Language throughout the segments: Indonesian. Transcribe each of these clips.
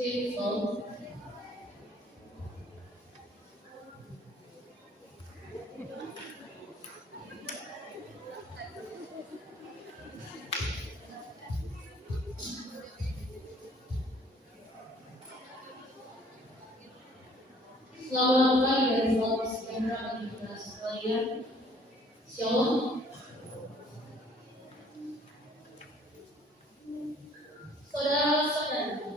Take phone. Selamat pagi dan selamat sejahtera bagi kita sekalian. Shalom. Saudara-saudara,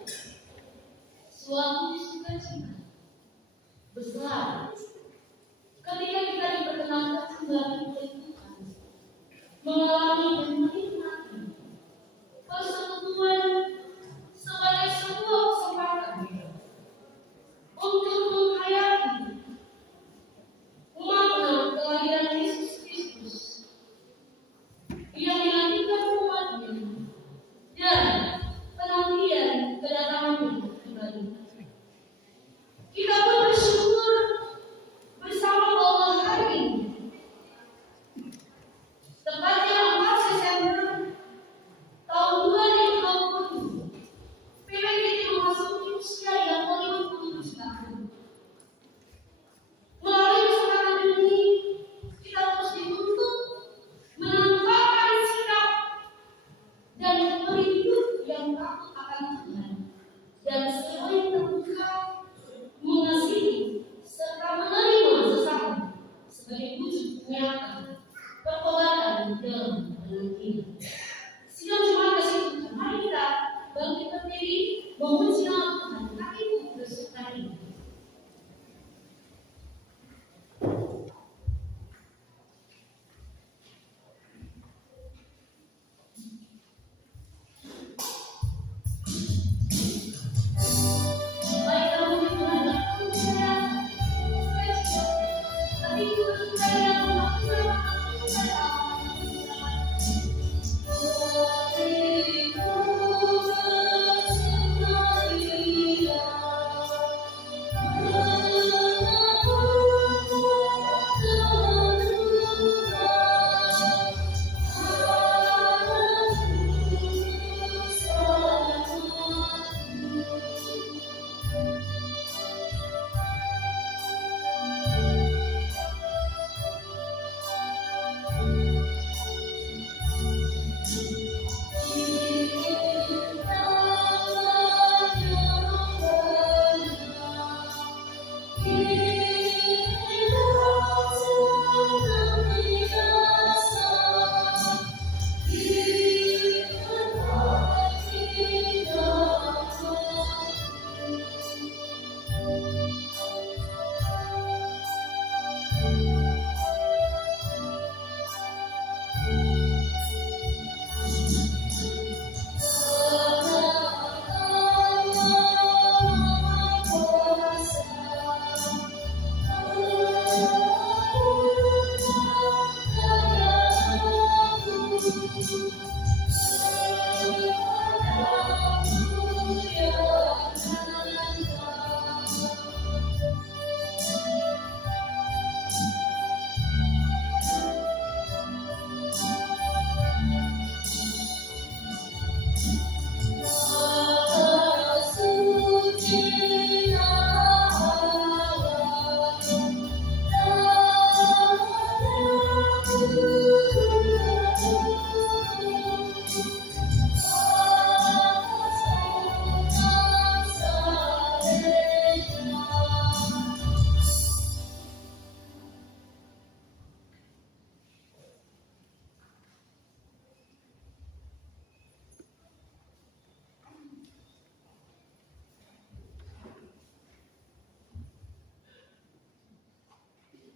suatu sukacita besar ketika kita diperkenankan kembali oleh Tuhan mengalami dan menikmati persekutuan sebagai sebuah kesempatan untuk menghayati makna kelahiran Yesus Kristus yang menantikan umatnya dan penantian kedatangannya kembali. Kita pun bersyukur bersama bahwa hari ini, tepatnya 4 Desember tahun 2020, PPGT memasuki usia yang ke-57 tahun. Melalui kesempatan ini, kita terus dituntut menampakkan sikap dan hidup yang takut akan Tuhan dan selain terbuka, mengasihi serta menerima sesama sebagai wujud nyata pertobatan dalam penantian. Sidang Jumat kasih Tuhan, mari kita bangkit berdiri memuji nama Tuhan. Kami bersuka cita.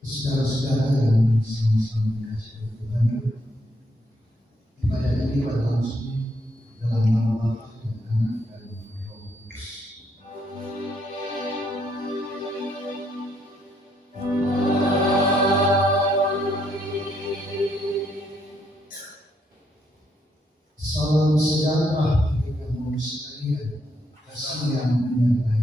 Saudara-saudara yang sama-sama dikasihi Tuhan, ibadah ini pada langsung dalam nama Bapa dan Anak dan Roh Kudus. Salam sejahtera bagi kamu sekalian, kasih yang menyertai.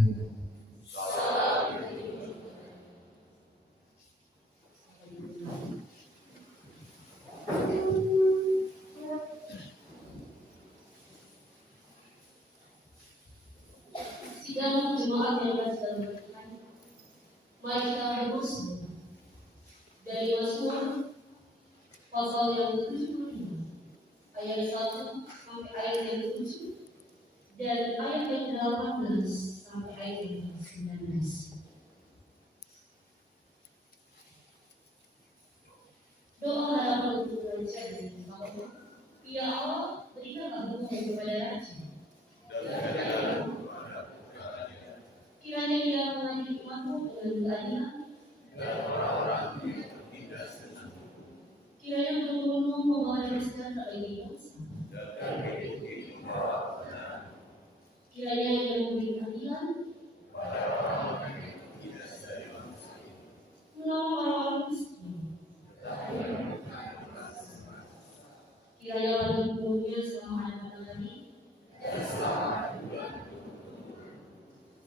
Sidang jemaat yang sedang berkenan, mari kita bermuslim dari Mazmur pasal yang ke-75 ayat 1 sampai ayat yang ke-7 dan ayat yang ke-18 sampai ayat yang ke-19. Doa harapan untuk raja bahwa ya Allah berikanlah dukungan kepada raja. Kiranya ia mengadili umatmu dengan keadilan. Kiranya berturunmu membawa kesejahteraan bagi bangsa. Kiranya ia memberi keadilan, menolong orang miskin. Kiranya bagi umumnya selama ada matahari.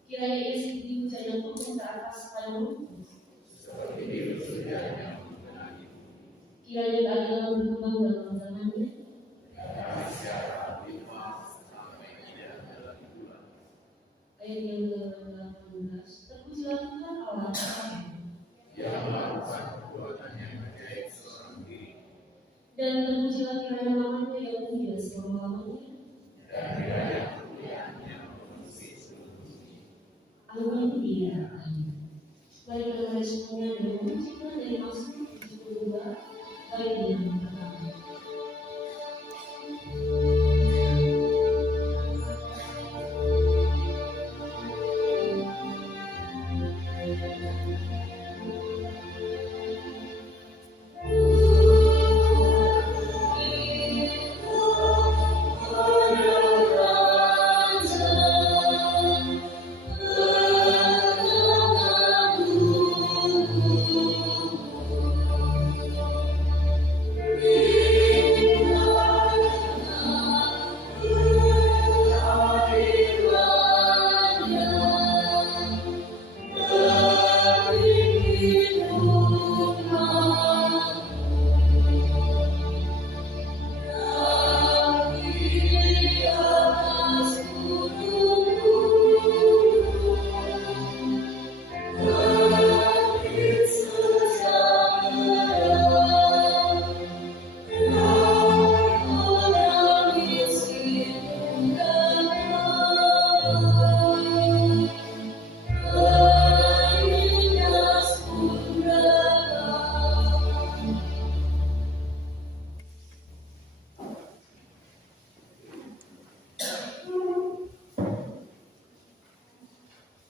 Kiranya ia seperti hujan yang turun ke atas padamu. Kiranya keadilan berkembang dalam zamannya. Ayat yang ke-18. Terpujilah Tuhan Allah yang melakukan perbuatan yang ajaib seorang diri, dan terpujilah kiranya namanya yang mulia selama-lamanya. dan kiranya kemuliaannya mengisi seluruh dunia. Amin. Iya. Mari kita mulai semuanya dengan memujikan dari Mazmur 72 bait yang pertama.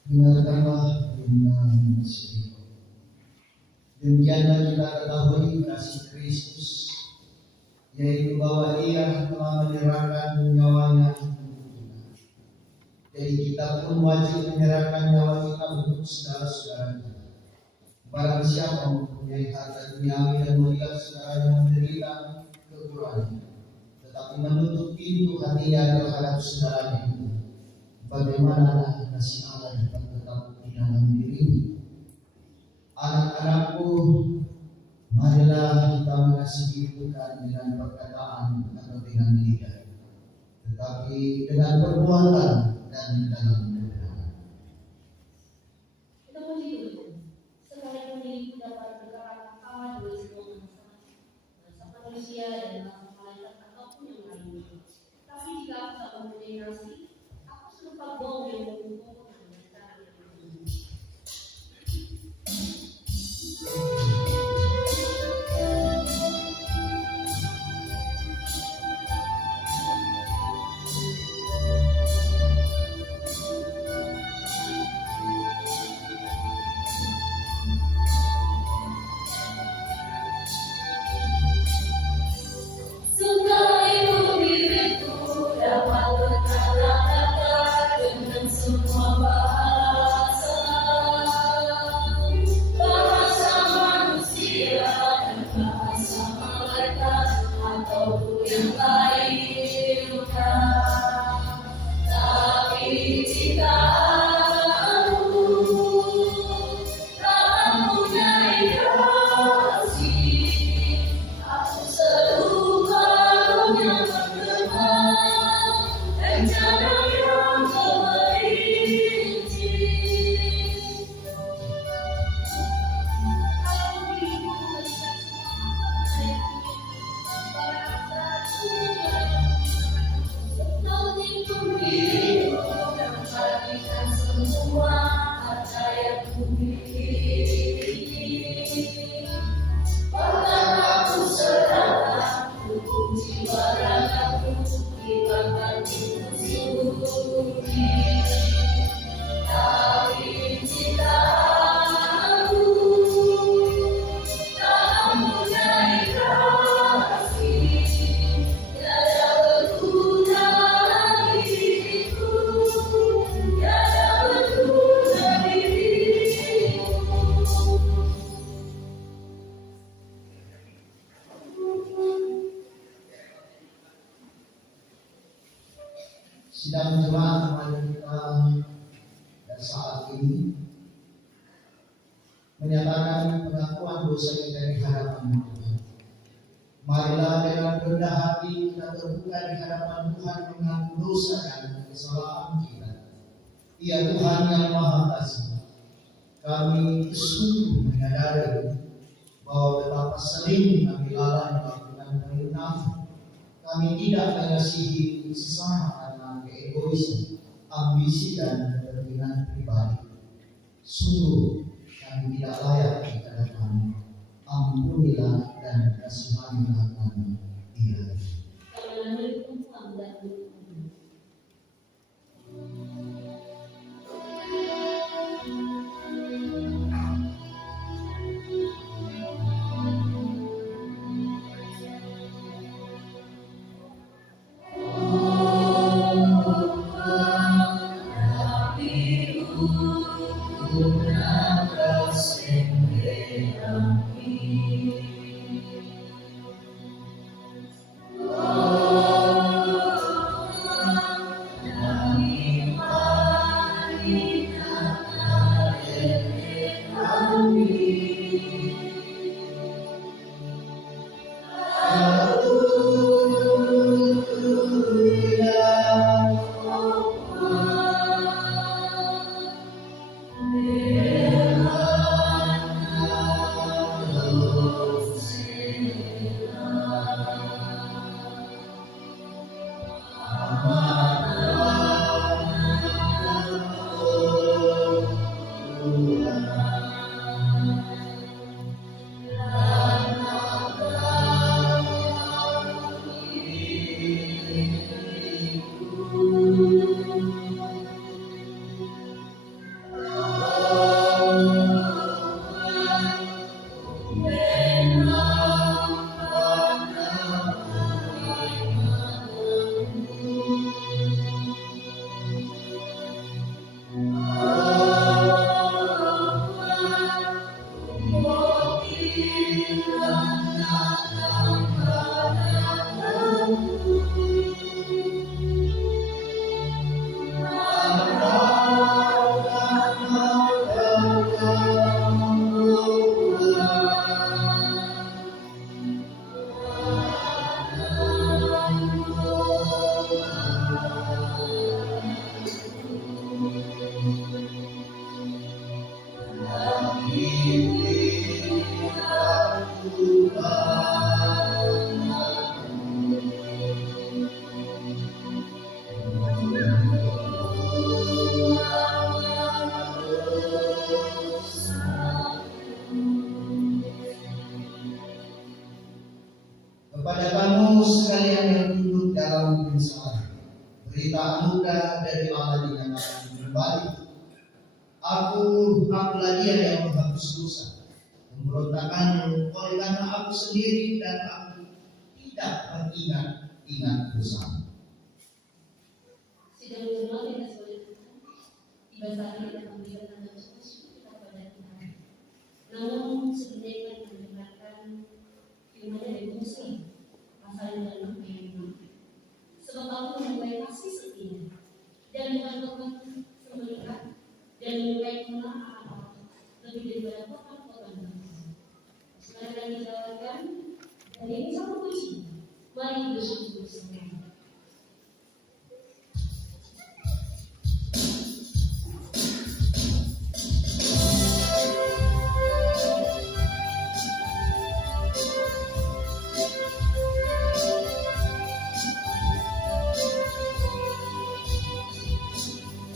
Dengarkanlah firman Tuhan. Demikianlah kita ketahui kasih Kristus, yaitu bahwa Ia telah menyerahkan nyawanya untuk kita. Jadi kita pun wajib menyerahkan nyawa kita untuk saudara-saudara kita. Barang siapa mempunyai harta duniawi dan melihat saudaranya menderita kekurangan, tetapi menutup pintu hatinya terhadap saudaranya itu, bagaimana kasih Allah dapat tetap di dalam dirinya? Anak-anakku, marilah kita mengasihi bukan dengan perkataan atau dengan lidah, tetapi dengan perbuatan dan dalam kebenaran. Kita puji Tuhan. Sekalipun diriku dapat berkata Allah dari semua bangsa manusia dan bangsa malaikat ataupun yang lainnya. Tapi jika aku tak mempunyai kasih, aku serupa bom yang mengumpulkan dan tangan yang menunggu. Sidang jemaat mari kita dan saat ini menyatakan pengakuan dosa kita di hadapan Tuhan. Marilah dengan rendah hati kita terbuka di hadapan Tuhan mengaku dosa dan kesalahan kita. Ya Tuhan yang Maha Kasih, kami sungguh menyadari bahwa betapa sering kami lalai melakukan perintah. Kami tidak mengasihi sesama karena keegoisan, ambisi dan kepentingan pribadi. Sungguh kami tidak layak di hadapan-Mu. Ampunilah dan kasihanilah kami. Dia. Kepada kamu sekalian yang duduk dalam penyesalan, berita anugerah dari Allah dinyatakan kembali. Akulah dia yang menghapus dosa, memberontakkan oleh karena aku sendiri dan aku tidak mengingat dosa. Sidang jemaat yang disebut tiba saatnya kita memberikan tanda syukur kita kepada Tuhan. Namun sebenarnya kita mendengarkan firman dari Musa pasal 6 ayat 5. Sebab aku menyukai kasih setia dan bukan korban sembelihan dan menyukai kemaaf lebih daripada korban bangsa. Sekarang kita jalankan dan ini sama puji. Mari bersyukur bersama.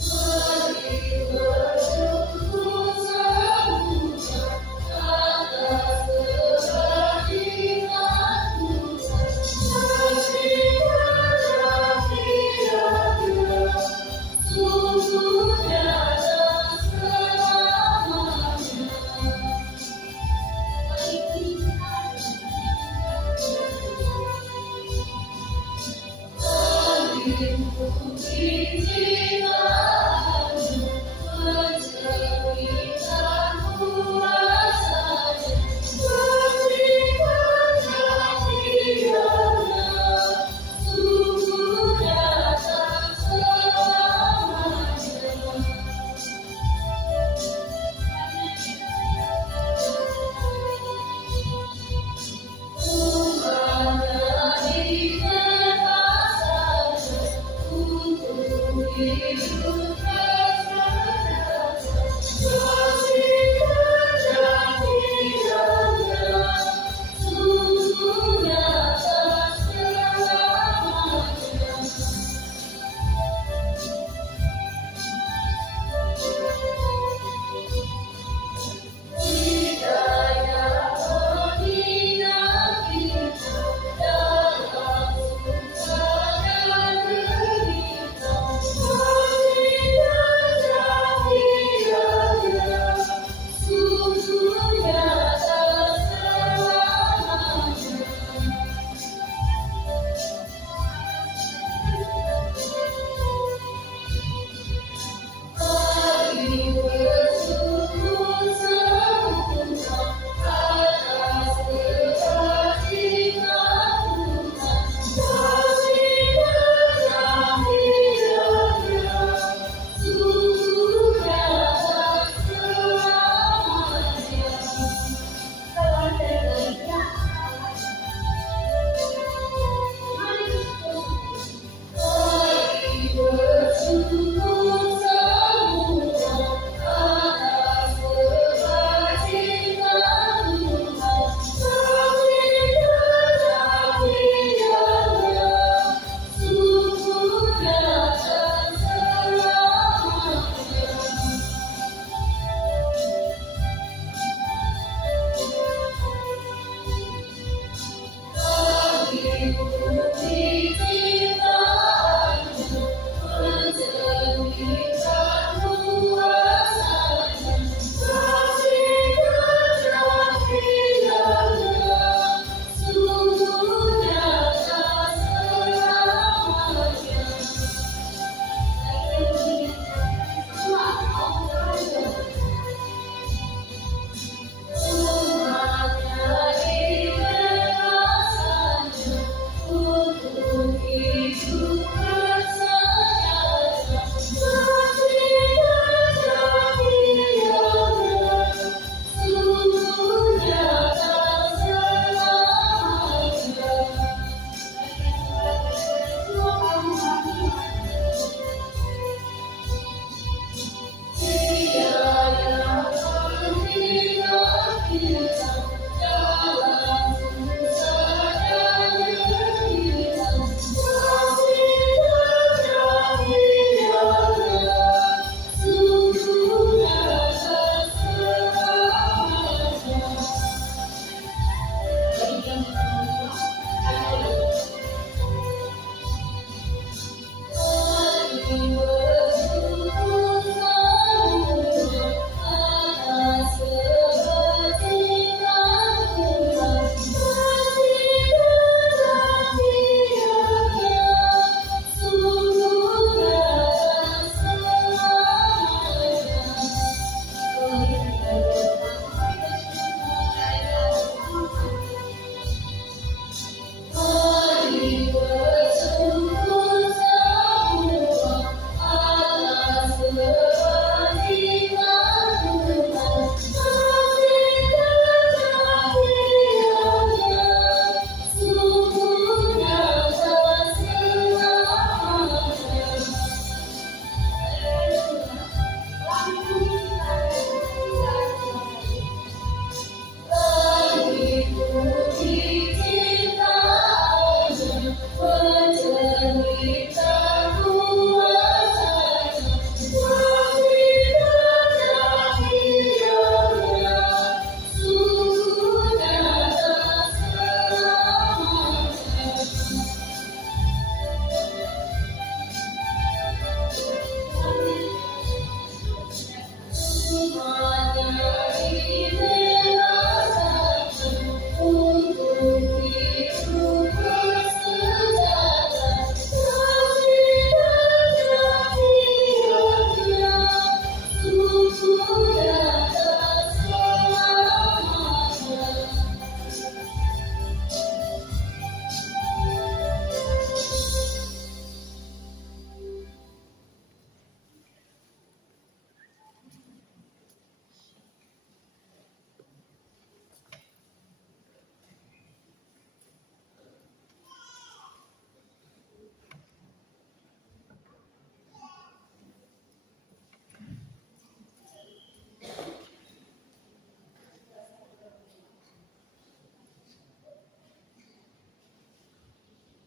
Mari bersyukur.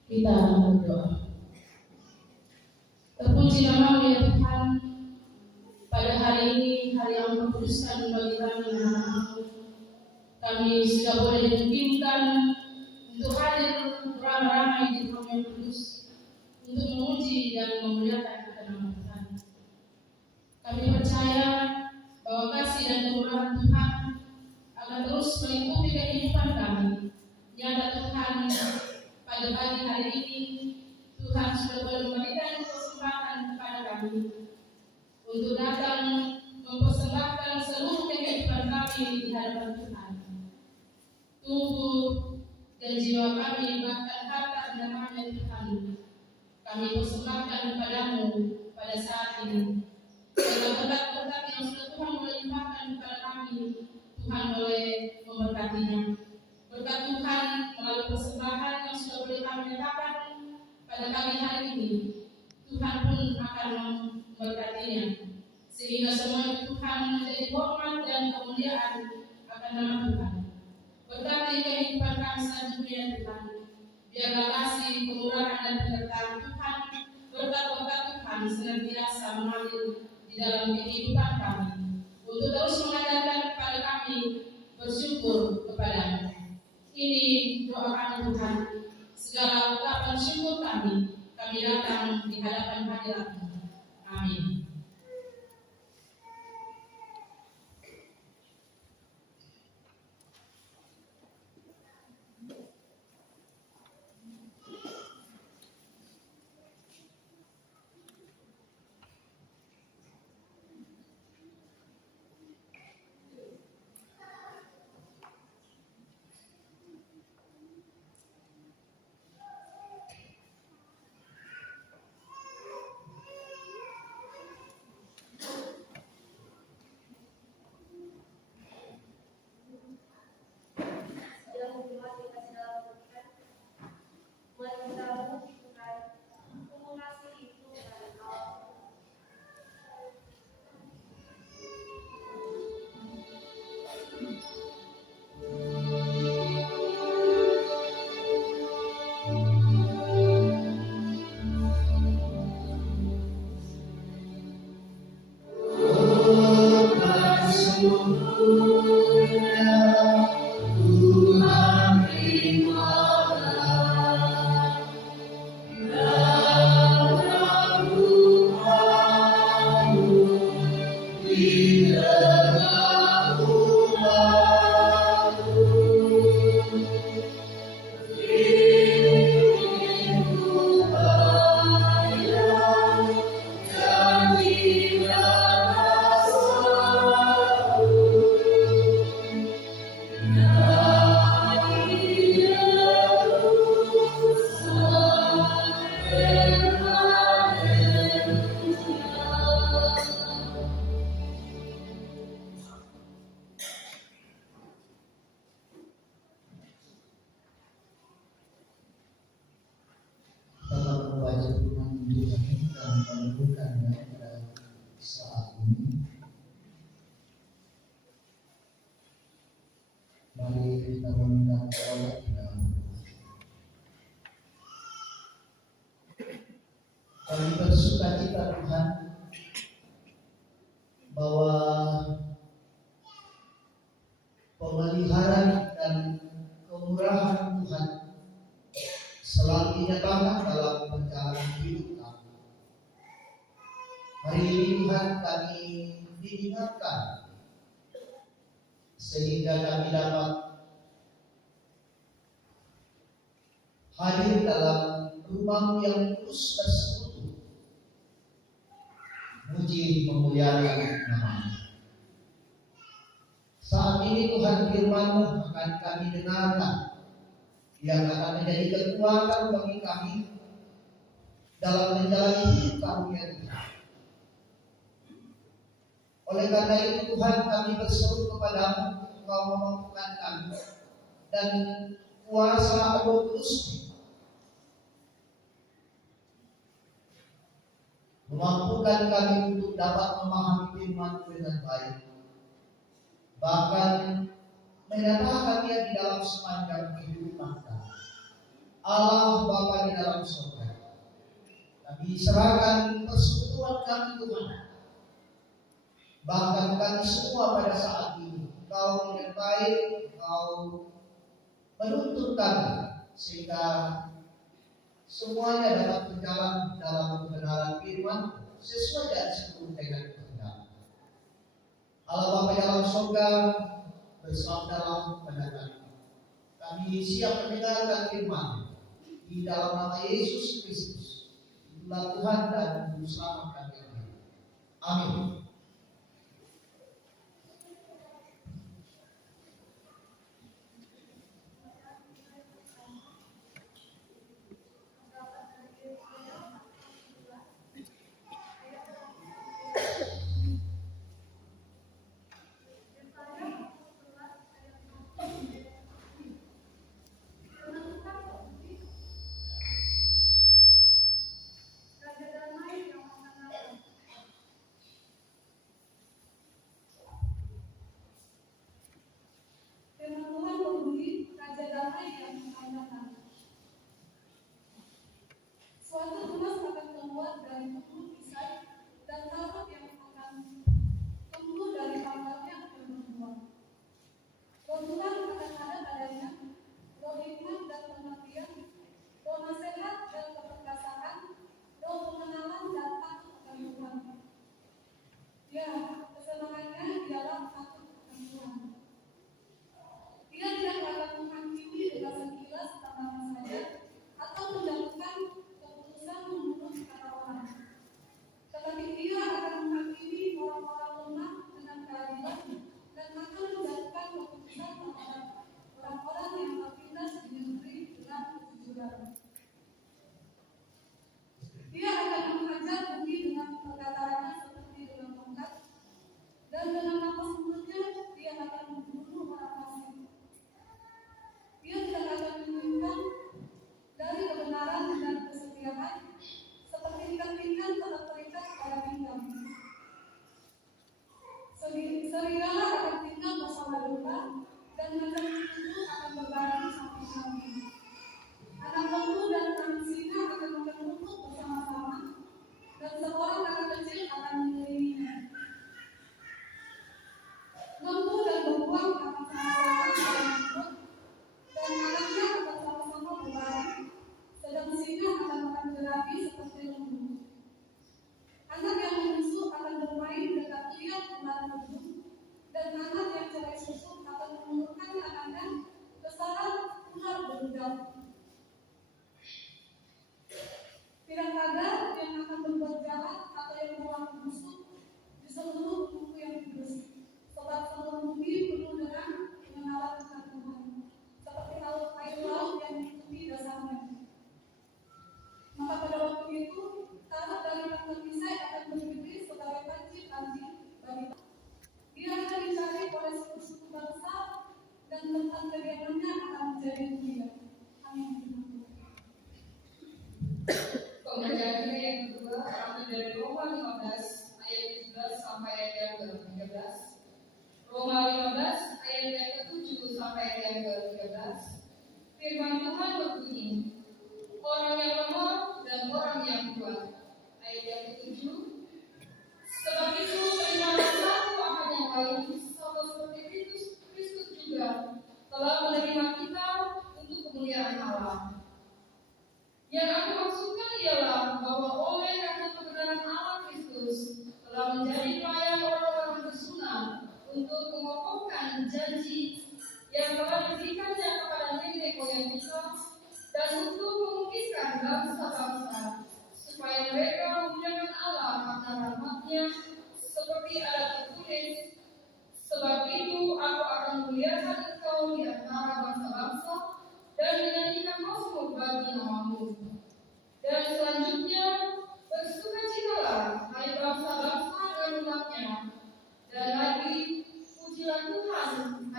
Kita berdoa. Terpuji nama-Mu ya Tuhan. Pada hari ini, hari yang Engkau kuduskan bagi kami anak-anak-Mu. Kami sudah boleh dimungkinkan untuk hadir beramai-ramai di rumah yang kudus untuk memuji dan memuliakan nama Tuhan. Kami percaya bahwa kasih dan kemurahan Tuhan akan terus melingkupi kehidupan kami. Nyata Tuhan, pada pagi hari ini Tuhan sudah boleh memberikan kesempatan kepada kami untuk datang mempersembahkan seluruh kehidupan kami di hadapan Tuhan. Tubuh dan jiwa kami, bahkan harta dan kami Tuhan, kami persembahkan kepadamu pada saat ini. Segala berkat-berkat yang sudah Tuhan boleh limpahkan kepada kami, Tuhan boleh memberkatinya. Berkat Tuhan melalui persembahan yang sudah boleh kami nyatakan pada pagi hari ini, Tuhan pun akan memberkatinya, sehingga semua Tuhan menjadi hormat dan kemuliaan akan nama Tuhan. Berkati kehidupan kami selanjutnya Tuhan. Biarlah kasih, kemurahan dan penyertaan Tuhan, berkat-berkat Tuhan senantiasa mengalir di dalam kehidupan kami, untuk terus mengajarkan kepada kami bersyukur kepada-Mu. Ini doa kami Tuhan. Segala ungkapan syukur kami datang di hadapan hadirat-Mu. Amin. Kami bersuka cita Tuhan bahwa pemeliharaan dan kemurahan Tuhan selalu dinyatakan dalam perjalanan hidup kami. Hari ini Tuhan kami diingatkan sehingga kami dapat hadir dalam rumah yang kudus bersekutu, muji memuliakan nama-Mu. Saat ini Tuhan, firman-Mu akan kami dengarkan, yang akan menjadi kekuatan bagi kami dalam menjalani hidup kami yang hidup. Oleh karena itu Tuhan, kami berseru kepadamu, Engkau memampukan kami dan kuasa Roh Kudus memampukan kami untuk dapat memahami firman dengan baik, bahkan menyatakannya di dalam sepanjang kehidupan kami. Allah Bapa di dalam surga, kami serahkan persekutuan kami Tuhan, bahkan kami semua pada saat ini. Engkau menyertai, Engkau menuntun kami sehingga semuanya dapat berjalan dalam kebenaran firman sesuai dan sesuai dengan kehendak. Allah Bapa dalam surga, bersabdalah kepada kami. Kami siap mendengarkan firman di dalam nama Yesus Kristus. Itulah Tuhan dan Juru Selamat kami. Amin. Pembacaan kita yang kedua terambil dari Roma 15 ayat 17 sampai ayat yang ke-13. Roma 15 ayat yang ke-7 sampai ayat yang ke-13. Firman Tuhan berbunyi, orang yang lemah dan orang yang kuat. Ayat yang ke-7. Sebab itu terimalah satu akan yang lain, sama seperti Kristus juga telah menerima kita untuk kemuliaan Allah. Yang aku maksudkan ialah bahwa oleh karena kebenaran Allah Kristus telah menjadi pelayan orang-orang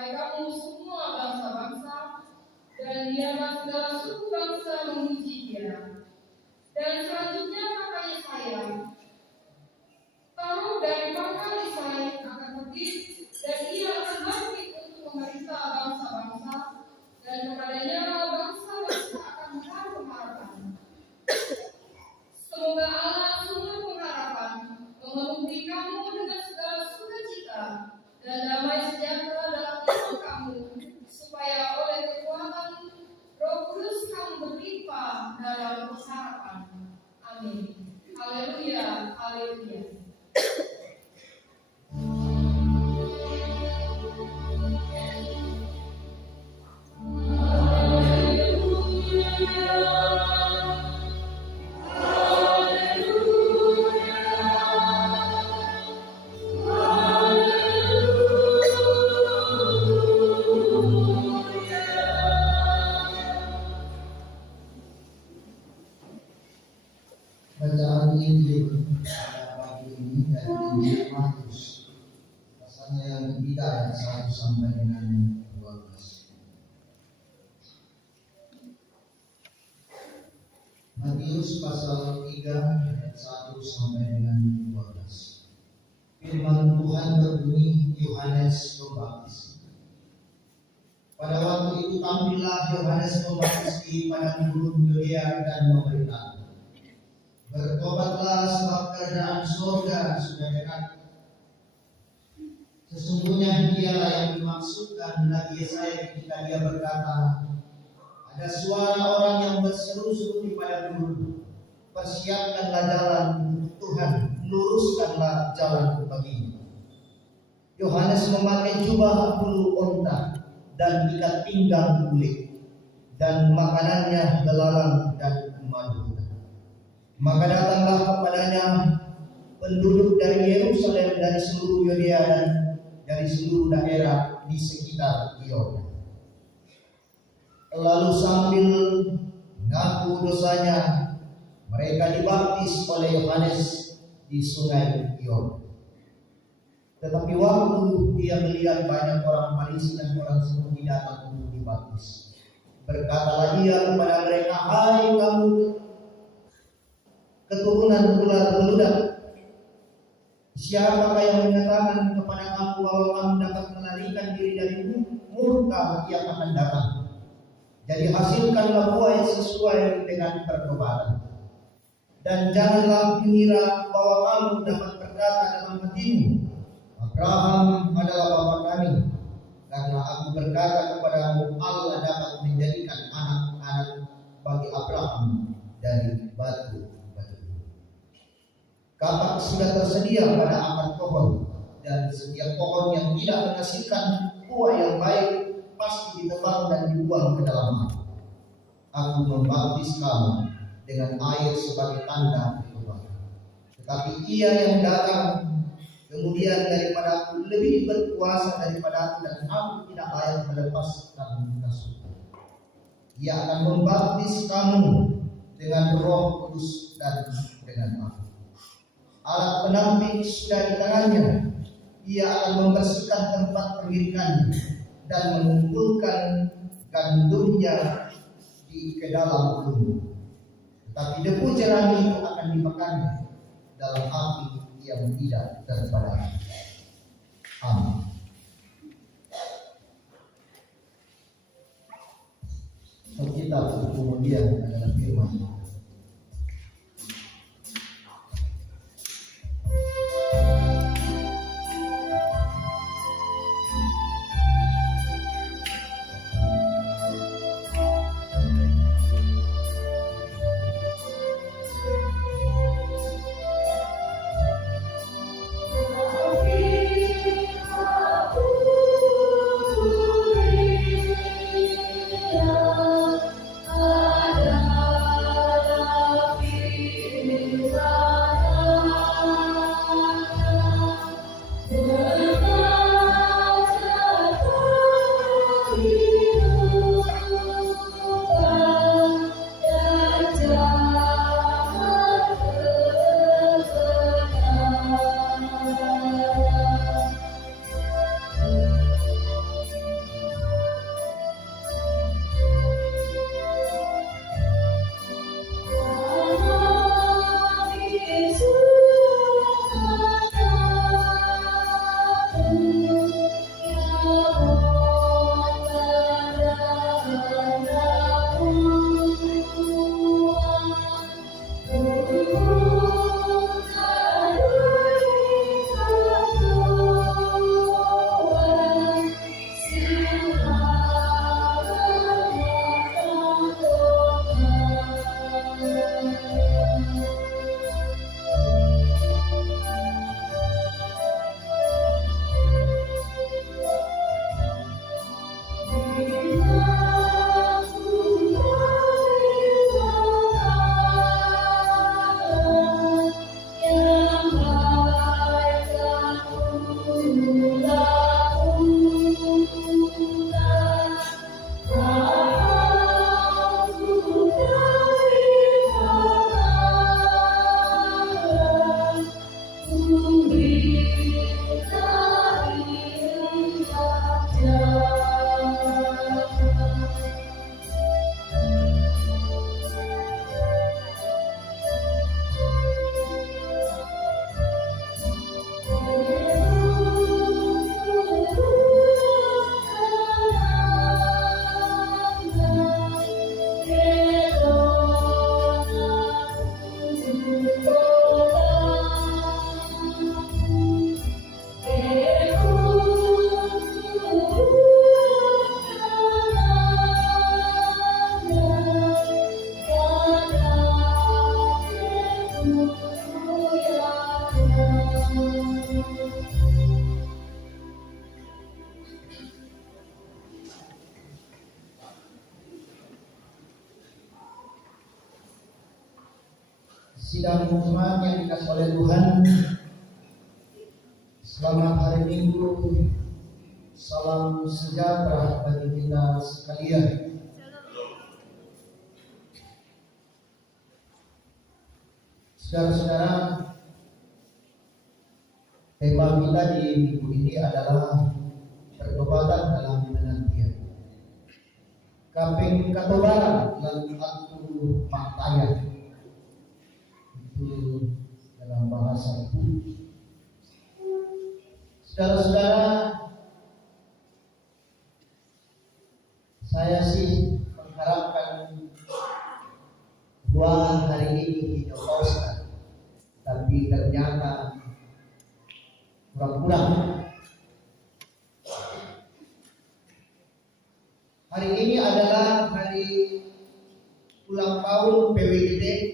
hai kamu semua bangsa-bangsa, dan biarlah segala suku bangsa memuji Dia. Dan selanjutnya kata Yesaya, taruh dari pangkal Yesaya akan terbit, dan Ia akan bangkit untuk memerintah bangsa-bangsa, dan kepadanya bangsa-bangsa akan menaruh pengharapan. Semoga Allah sumber pengharapan memenuhi kamu dengan segala sukacita dan damai sejahtera dalam iman kamu, supaya oleh kekuatan Roh Kudus kamu berlimpah dalam pengharapan. Amin. Haleluya, haleluya. Bacaan Injil pada pagi ini dari Injil Matius, pasalnya yang ketiga ayat 1 sampai dengan 12. Matius pasal 3 ayat 1 sampai dengan 12. Firman Tuhan berbunyi, Yohanes Pembaptis. Pada waktu itu tampillah Yohanes Pembaptis di padang gurun Yudea dan memberitakan, bertobatlah sebab kerajaan surga sudah dekat. Sesungguhnya dialah yang dimaksudkan Nabi Yesaya ketika dia berkata, ada suara orang yang berseru-seru di padang gurun, persiapkanlah jalan untuk Tuhan, luruskanlah jalan baginya. Yohanes memakai jubah bulu onta dan ikat pinggang kulit, dan makanannya belalang dan madu. Maka datanglah kepadanya penduduk dari Yerusalem, dari seluruh Yudea dan dari seluruh daerah di sekitar Yordan. Lalu sambil mengaku dosanya, mereka dibaptis oleh Yohanes di sungai Yordan. Tetapi waktu dia melihat banyak orang Farisi dan orang Saduki datang untuk dibaptis, berkatalah dia kepada mereka, hai kamu keturunan ular beludak, siapakah yang mengatakan kepada kamu bahwa kamu dapat melarikan diri dari murka yang akan datang? Jadi hasilkanlah buah yang sesuai dengan pertobatan. Dan janganlah mengira bahwa kamu dapat berkata dalam hatimu, Abraham adalah bapa kami, karena aku berkata kepadamu, Allah dapat menjadikan anak-anak bagi Abraham dari batu. Kapak sudah tersedia pada akar pohon, dan setiap pohon yang tidak menghasilkan buah yang baik pasti ditebang dan dibuang ke dalam air. Aku membaptis kamu dengan air sebagai tanda pertobatan. Tetapi Ia yang datang kemudian daripada aku lebih berkuasa daripada aku, dan aku tidak layak melepaskan kasutku. Ia akan membaptis kamu dengan Roh Kudus dan dengan api. Alat penampik sudah di tangannya. Ia akan membersihkan tempat pengirikannya dan mengumpulkan gandumnya ke dalam lumut. Tetapi debu jerami itu akan dimakannya dalam api yang tidak terpadam. Amin. Alkitab kemudian adalah firman. Sidang Jumat yang dikasih oleh Tuhan, selamat hari Minggu, salam sejahtera bagi kita sekalian. Saudara-saudara, tema kita di minggu ini adalah pertobatan dalam penantian. Kaping katobaran dan aku pantaya itu dalam bahasa ibu. Saudara-saudara, saya sih mengharapkan buah hari ini dihidupkan, tapi ternyata kurang-kurang. Hari ini adalah hari ulang tahun PWID.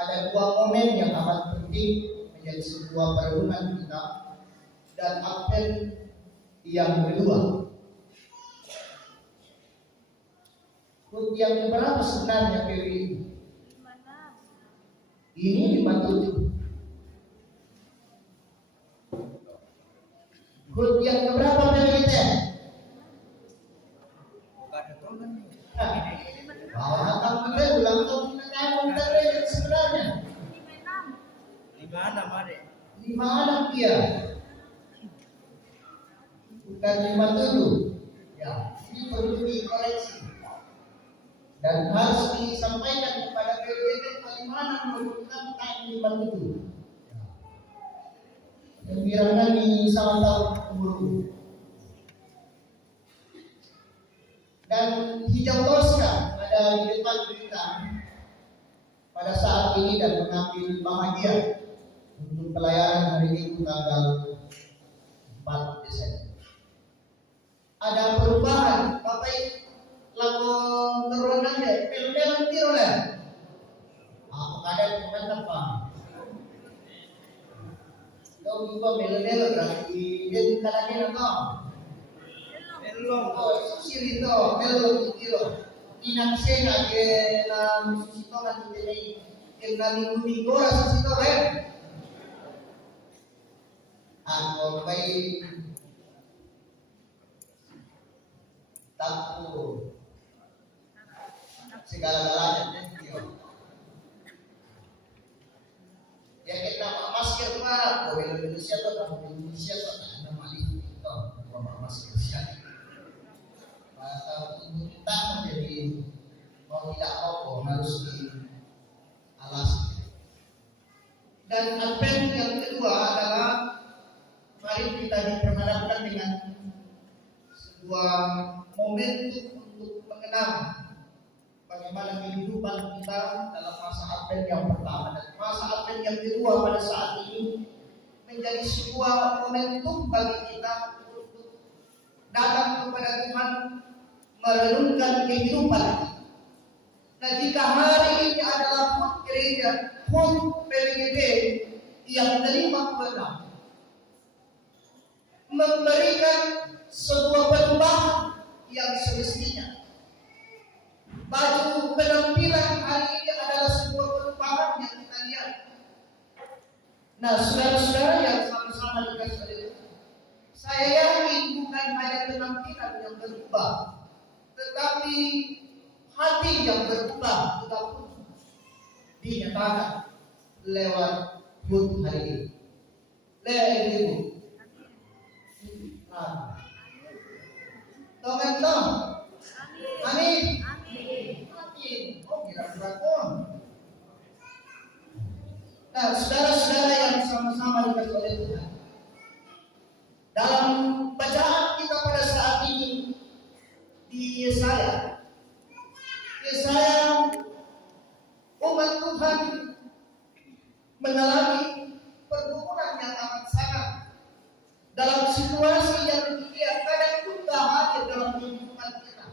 Ada dua momen yang amat penting menjadi sebuah perenungan kita dan apel yang kedua. HUT yang berapa sebenarnya PWID? Ini 57. HUT yang berapa PWID? Bahwa kita ulang tahun kita sebenarnya 56 dia, bukan 57. Ya, ini perlu dikoreksi dan harus disampaikan kepada PWD bagaimana menurut kita bukan 57. Gembirakan di salah tahun umur. Dan hijau toska ada di depan kita pada saat ini dan mengambil bahagia untuk pelayanan hari Minggu tanggal 4 Desember. Ada perubahan, Bapak lagu terulang aja, film-film tiro lah. Apa ada perubahan apa? Kau juga melo-melo lagi dia kalahnya apa? Oh, susi itu melo tiro. Inang sena ke na susi to na tini ke na minggu ora susi to Ako may tapo segala-galanya dia. Ya kita masker pa, ko Indonesia to na mali to, masker siya. Kita menjadi mau tidak mau harus dialasi. Dan advent yang kedua adalah mari kita diperhadapkan dengan sebuah momentum untuk mengenal bagaimana kehidupan kita dalam masa advent yang pertama dan masa advent yang kedua pada saat ini menjadi sebuah momentum bagi kita untuk datang kepada Tuhan, merenungkan kehidupan. Nah, jika hari ini adalah HUT gereja, HUT PWD yang menerima kebenaran, memberikan sebuah perubahan yang semestinya. Baju penampilan hari ini adalah sebuah perubahan yang kita lihat. Nah, saudara-saudara yang sama-sama dikasih oleh Tuhan, saya yakin bukan hanya penampilan yang berubah, tetapi hati yang berubah juga pun dinyatakan lewat HUT hari ini. Lewat ibu. Tomen. Amin. Oh, kira-kira pun. Nah, saudara-saudara yang sama-sama dikasih oleh Tuhan, dalam bacaan kita pada saat ini di Yesaya, umat Tuhan mengalami pergumulan yang amat sangat dalam situasi yang demikian. Kadang juga hadir dalam kehidupan kita,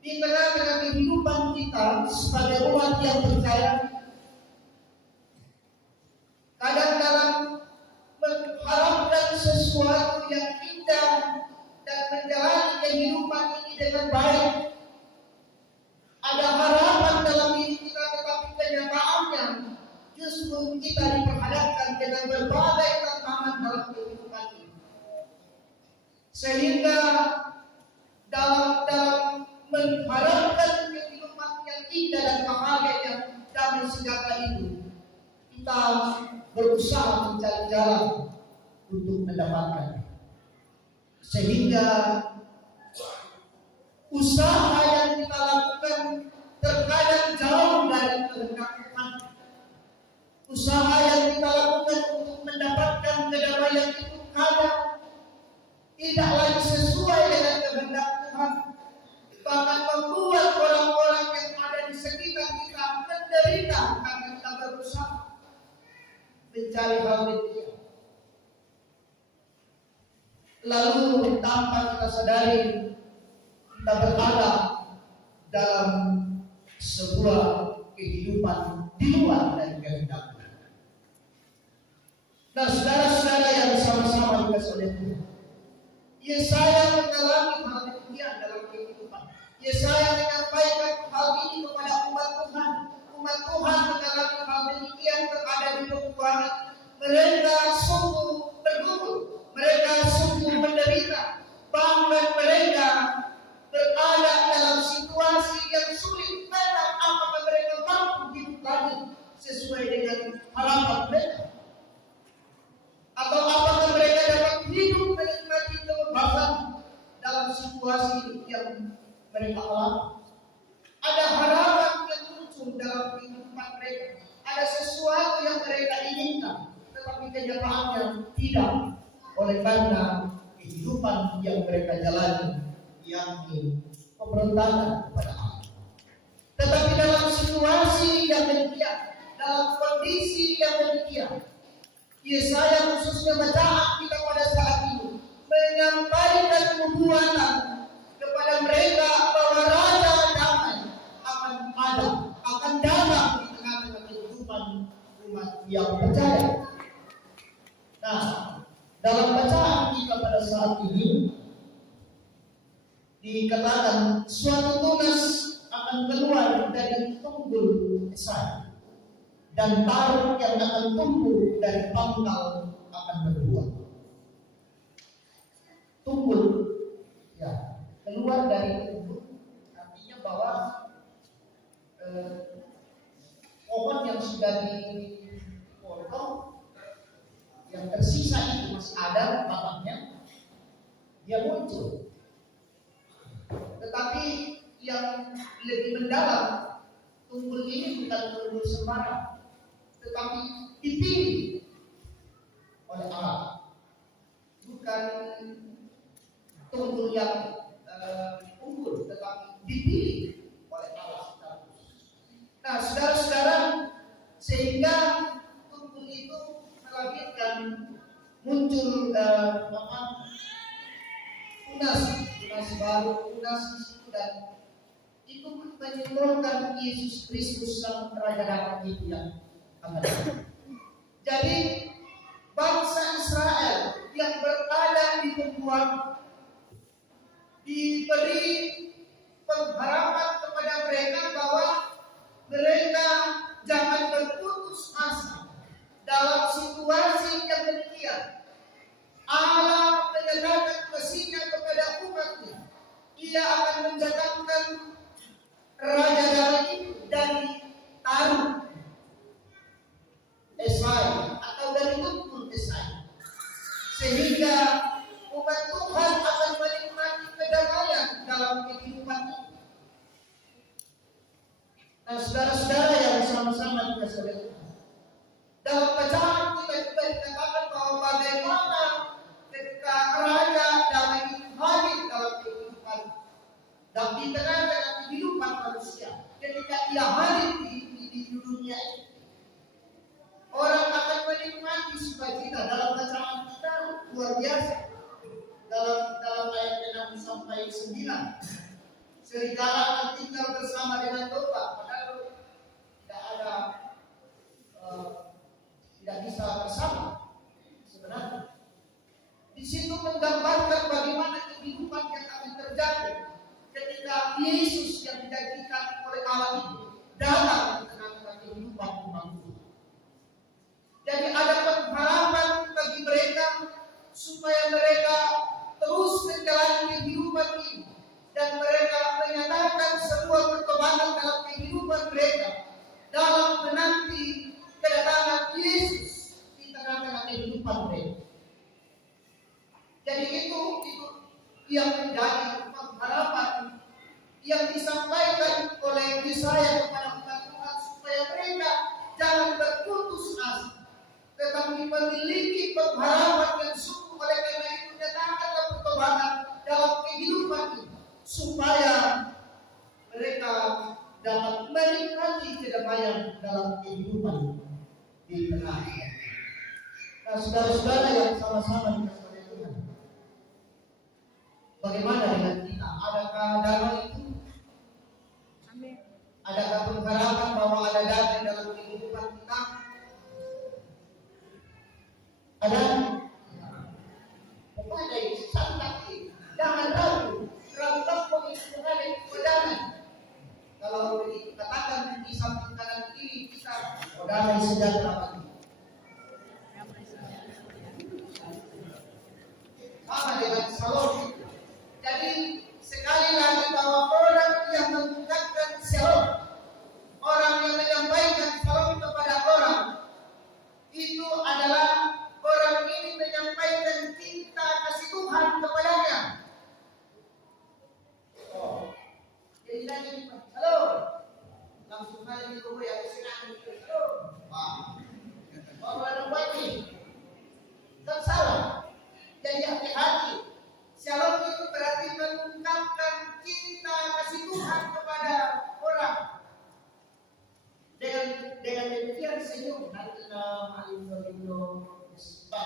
di tengah-tengah kehidupan kita sebagai umat yang percaya. Kadang dalam mengharapkan sesuatu yang indah dan menjalani kehidupan ini dengan baik, ada harapan dalam diri kita, tetapi kenyataannya sungguh kita diperhadapkan dengan berbagai tantangan dalam kehidupan ini. Sehingga dalam mengharapkan kehidupan yang indah dan bahagia yang damai sejahtera itu, kita berusaha mencari jalan untuk mendapatkan. Sehingga usaha yang kita lakukan terkadang jauh dari kehendak Tuhan. Usaha yang kita lakukan untuk mendapatkan kedamaian itu kadang tidak lagi sesuai dengan kehendak Tuhan, bahkan membuat orang-orang yang ada di sekitar kita menderita karena kita berusaha mencari hal demikian. Lalu tanpa kita sadari kita berada dalam sebuah kehidupan di luar dari kehendak Tuhan. Nah, saudara-saudara yang sama-sama dikasihi oleh Tuhan, Yesaya mengalami hal demikian dalam kehidupan. Yesaya menyampaikan hal ini kepada umat Tuhan. Umat Tuhan mengalami hal demikian berada di peperangan. Mereka sungguh bergumul, mereka sungguh menderita, bahkan mereka berada dalam situasi yang sulit. Tentang apakah mereka mampu hidup lagi sesuai dengan harapan mereka, atau apakah mereka dapat hidup menikmati kebebasan dalam situasi yang mereka alami. Ada harapan yang muncul dalam kehidupan mereka, ada sesuatu yang mereka inginkan, tetapi kenyataannya tidak, oleh karena kehidupan yang mereka jalani yakni pemberontakan kepada Allah. Tetapi dalam situasi yang demikian, dalam kondisi yang demikian, Yesaya khususnya bacaan kita pada saat ini menyampaikan nubuatan kepada mereka bahwa Raja damai akan ada, akan datang di tengah-tengah kehidupan umat yang percaya. Nah, dalam bacaan kita pada saat ini dikatakan suatu tunas akan keluar dari tunggul Esai, dan taruh yang akan tumbuh dari pangkal akan berbuah. Tunggul, ya, keluar dari tunggul artinya bahwa pohon yang sudah dipotong, yang tersisa itu masih ada batangnya, dia muncul. Tetapi yang lebih mendalam, tunggul ini bukan tunggul sembarang, tetapi dipilih oleh Allah. Bukan tunggul yang unggul, tetapi dipilih oleh Allah. Nah, saudara-saudara, sehingga tunggul itu melahirkan muncul tunas baru, tunas di situ, dan itu menyimpulkan Yesus Kristus sang Raja Damai itu yang akan datang. Jadi bangsa Israel yang berada di peguam diberi pengharapan kepada mereka bahwa mereka jangan berputus asa dalam situasi yang demikian. Allah menyatakan kasih-Nya kepada umatnya. Ia akan mendatangkan Raja Damai itu dari taruh Esai atau dari tunggul Esai, sehingga umat Tuhan akan menikmati kedamaian dalam kehidupan ini. Nah, saudara-saudara yang sama-sama dikasihi oleh Tuhan, dalam bacaan kita juga dikatakan bahwa bagaimana ketika Raja Damai itu hadir dalam kehidupan dan di tengah-tengah kehidupan manusia, ketika Ia hadir di dunia ini, orang akan menikmati sukacita. Dalam bacaan kita luar biasa, dalam ayat 6 sampai 9, serigala akan tinggal bersama dengan domba, padahal tidak ada tidak bisa bersama sebenarnya. Di situ menggambarkan bagaimana kehidupan yang akan terjadi ketika Yesus yang dijanjikan oleh Allah itu datang di tengah-tengah kehidupan umat. Jadi ada pengharapan bagi mereka supaya mereka terus menjalani kehidupan ini dan mereka menyatakan sebuah pertobatan dalam kehidupan mereka dalam menanti kedatangan Yesus di tengah-tengah kehidupan mereka. Jadi itu yang menjadi pengharapan yang disampaikan oleh Yesaya kepada umat Tuhan supaya mereka jangan berputus asa, tetapi memiliki pengharapan yang sungguh. Oleh karena itu nyatakanlah pertobatan dalam kehidupan ini supaya mereka dapat menikmati kedamaian dalam kehidupan di tengah. Nah, saudara-saudara yang sama-sama dikasih oleh Tuhan, bagaimana dengan kita? Adakah damai itu? Adakah pengharapan bahwa ada damai dalam kehidupan kita? Ada? Kepada santai, jangan ragu. Ragu itu mengenai damai. Kalau dikatakan di samping kanan kiri kita, damai sejahtera bagi. Sama dengan Shalom. Jadi sekali lagi bahwa orang yang mengucapkan Shalom, orang yang menyampaikan Shalom kepada orang, itu adalah orang ini menyampaikan cinta kasih Tuhan kepadanya. Oh, jadi lagi halo, langsung kali itu ya kesini halo, orang buat ini, tak salah. Jadi hati-hati. Shalom itu berarti mengungkapkan cinta kasih Tuhan kepada orang. Dengan demikian senyum nanti Indo Indonesia.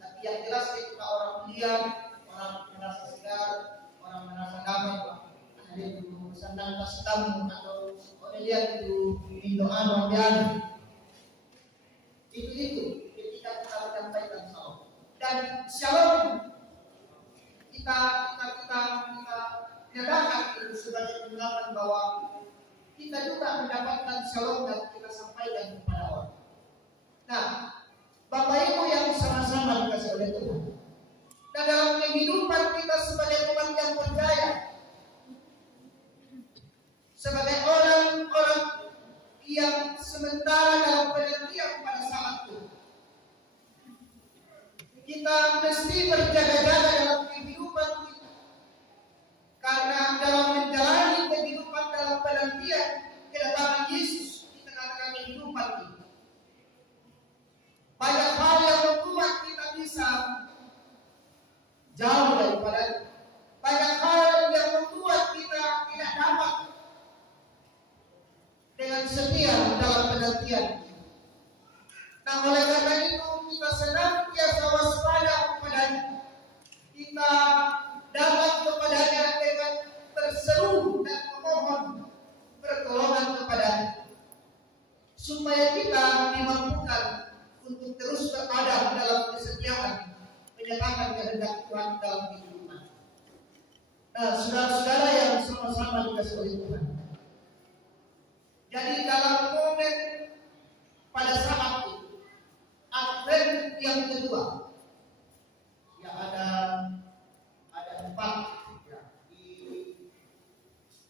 Tapi yang jelas ketika orang lihat, orang merasa segar, orang merasa damai, ada itu sandang kasih tamu atau orang lihat itu Indoan Wabian. Itu ketika kita menyampaikan Shalom. Dan Shalom kita nyatakan itu sebagai pengakuan bahwa kita juga mendapatkan Shalom dan kita sampaikan kepada orang. Nah, Bapak Ibu yang sama-sama dikasih oleh Tuhan. Dan dalam kehidupan kita sebagai umat yang percaya, sebagai orang-orang yang sementara dalam penantian pada saat itu, kita mesti berjaga-jaga dalam kehidupan kita, karena dalam menjalani kehidupan dalam penantian kedatangan Yesus di tengah-tengah kehidupan kita, banyak hal yang membuat kita bisa jauh daripada, banyak hal yang membuat kita tidak dapat dengan setia dalam penantian. Nah, oleh karena itu kita senantiasa waspada kepadanya. Kita datang kepadanya dengan berseru dan memohon pertolongan kepadanya, supaya kita dimampukan untuk terus berada dalam kesetiaan menyatakan kehendak Tuhan dalam kehidupan. Nah, saudara-saudara yang sama-sama dikasih oleh Tuhan. Jadi dalam momen pada saat itu, Advent yang kedua, ya ada 4 ya,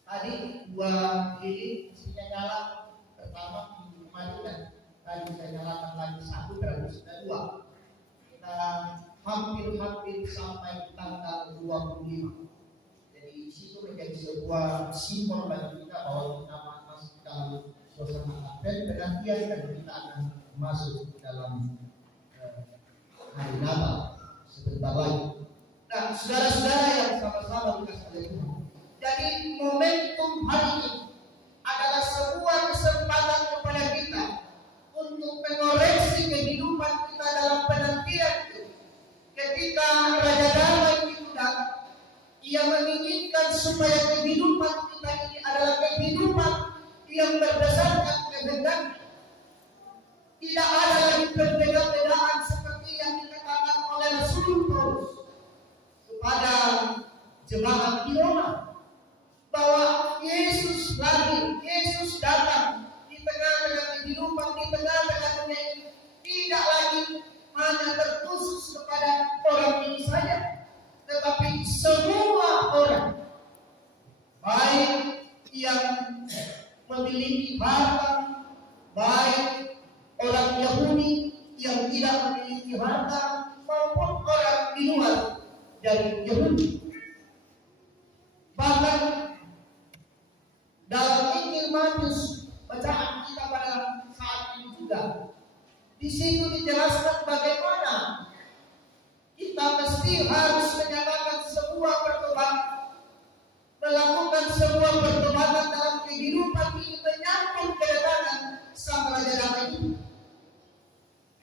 tadi 2 lilin mestinya nyala, pertama minggu kemarin dan tadi saya nyalakan lagi 1 berarti sudah 2. Kita hampir sampai tanggal 25. Jadi situ menjadi sebuah simbol bagi kita bahwa kita masih dalam suasana Advent pergantian dan kita akan masuk dalam hari Natal sebentar lagi. Nah, saudara-saudara yang sama-sama dikasih oleh Tuhan. Jadi momentum hari ini adalah sebuah kesempatan kepada kita untuk mengoreksi kehidupan kita dalam penantian itu. Ketika Raja Damai itu datang, ia menginginkan supaya kehidupan kita ini adalah kehidupan yang berdasarkan kehendak. Tidak ada lagi perbedaan-perbedaan seperti yang dikatakan oleh Rasul Paulus kepada jemaat di Roma, bahwa Yesus lagi baik orang Yahudi yang tidak memiliki harta maupun orang di luar dari Yahudi. Bahkan dalam Injil Matius bacaan kita pada saat ini juga, di situ dijelaskan bagaimana kita mesti harus menyatakan sebuah pertobatan, melakukan sebuah pertobatan dalam kehidupan ini menyambut kedatangan Sang Raja Damai ini.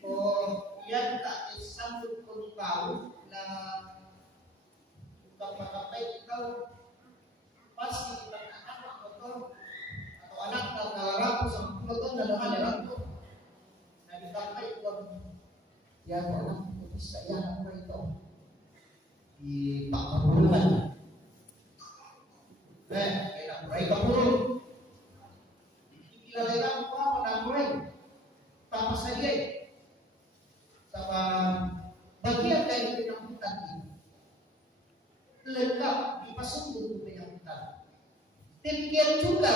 Oh, ya tak disambut pun kau lah pakai kau pasti kita anak atau anak kalau rapu sama foto dan ada rapu. Nah dipakai pun ya anak bisa ya apa itu di Pak Kapuluan. Enak mereka burung. Kita lihat apa orang lain tanpa saja. Sama bagian dari penyambutan ini lengkap dipasung penyambutan. Demikian juga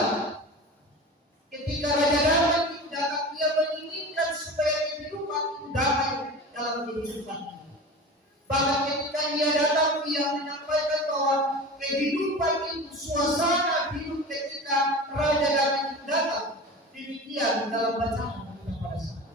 ketika Raja Damai datang, dia menginginkan supaya kehidupan itu damai dalam kehidupan. Bahkan ketika dia datang, dia menyampaikan bahwa kehidupan itu suasana hidup ketika Raja Damai itu datang. Demikian dalam bacaan kita pada saat.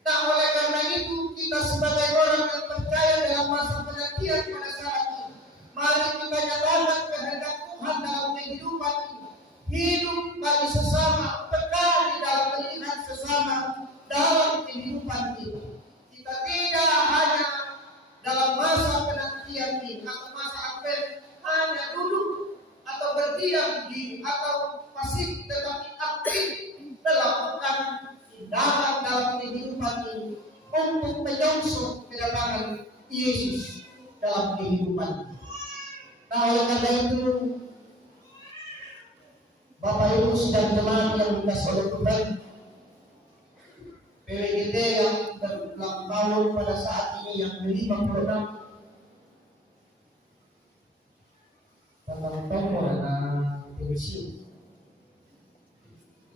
Nah, oleh karena itu kita sebagai orang yang percaya dalam masa penantian pada saat ini, mari kita nyatakan kehendak Tuhan dalam kehidupan ini. Hidup bagi sesama, kekal di dalam melihat sesama dalam kehidupan ini. Kita tidak hanya dalam masa penantian ini atau masa Advent hanya duduk atau berdiam diri atau pasif, tetapi aktif melakukan tindakan dalam kehidupan ini untuk menyongsong kedatangan Yesus dalam kehidupan. Nah, oleh karena itu, Bapak Ibu sedang jemaat yang dikasih oleh Tuhan, PWGT yang berulang tahun pada saat ini yang ke-56 tentang tokoh dan pensiun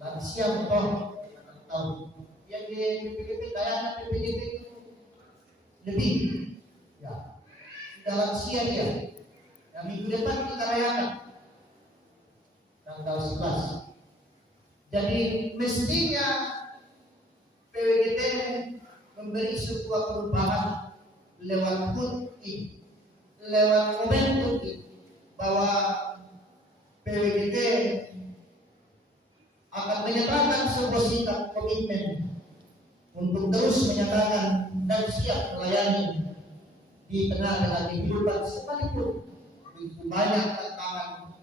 lansia toh tahun yang di PPGT kayaknya PPGT lebih ya sudah lansia dia. Nah, minggu depan kita rayakan tanggal 11. Jadi mestinya PWGT memberi sebuah perubahan lewat HUT ini, lewat momentum ini, bahwa PWGT akan menyatakan sebuah sikap komitmen untuk terus menyatakan dan siap melayani di tengah dengan kehidupan sekalipun begitu banyak tantangan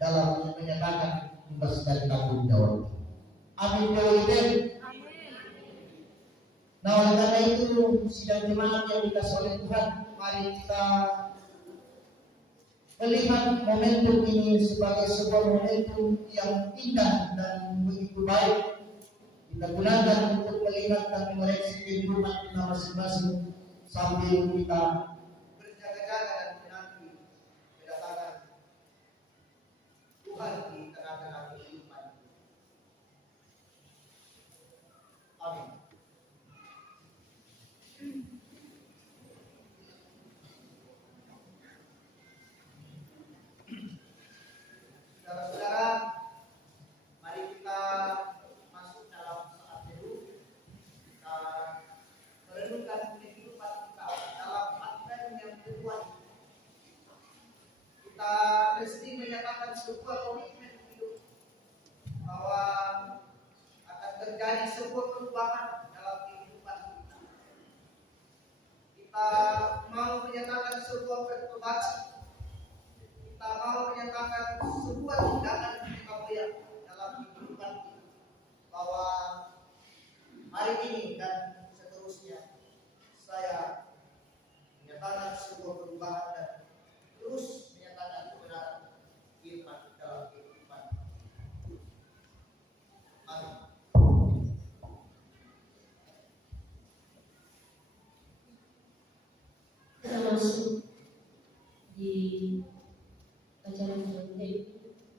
dalam menyatakan tugas dan tanggung jawab. Amin. Nah, oleh karena itu sidang jemaat yang dikasih oleh Tuhan, mari kita melihat momentum ini sebagai sebuah momentum yang indah dan begitu baik. Kita gunakan untuk melihat dan mengoreksi kehidupan kita masing-masing sambil kita berjaga-jaga dan menanti kedatangan Tuhan di tengah-tengah kehidupan. Amin. Saudara-saudara, mari kita masuk dalam saat teduh. Kita merenungkan kehidupan kita dalam Advent yang kedua. Kita mesti menyatakan sebuah komitmen hidup bahwa akan terjadi sebuah perubahan dalam kehidupan kita. Kita mau menyatakan sebuah pertobatan. Kita mau menyatakan sebuah tindakan kemuliaan dalam kehidupan kita, bahwa hari ini dan seterusnya saya menyatakan sebuah perubahan dan terus menyatakan kebenaran firman dalam kehidupan. Amin. Kita masuk di acara yang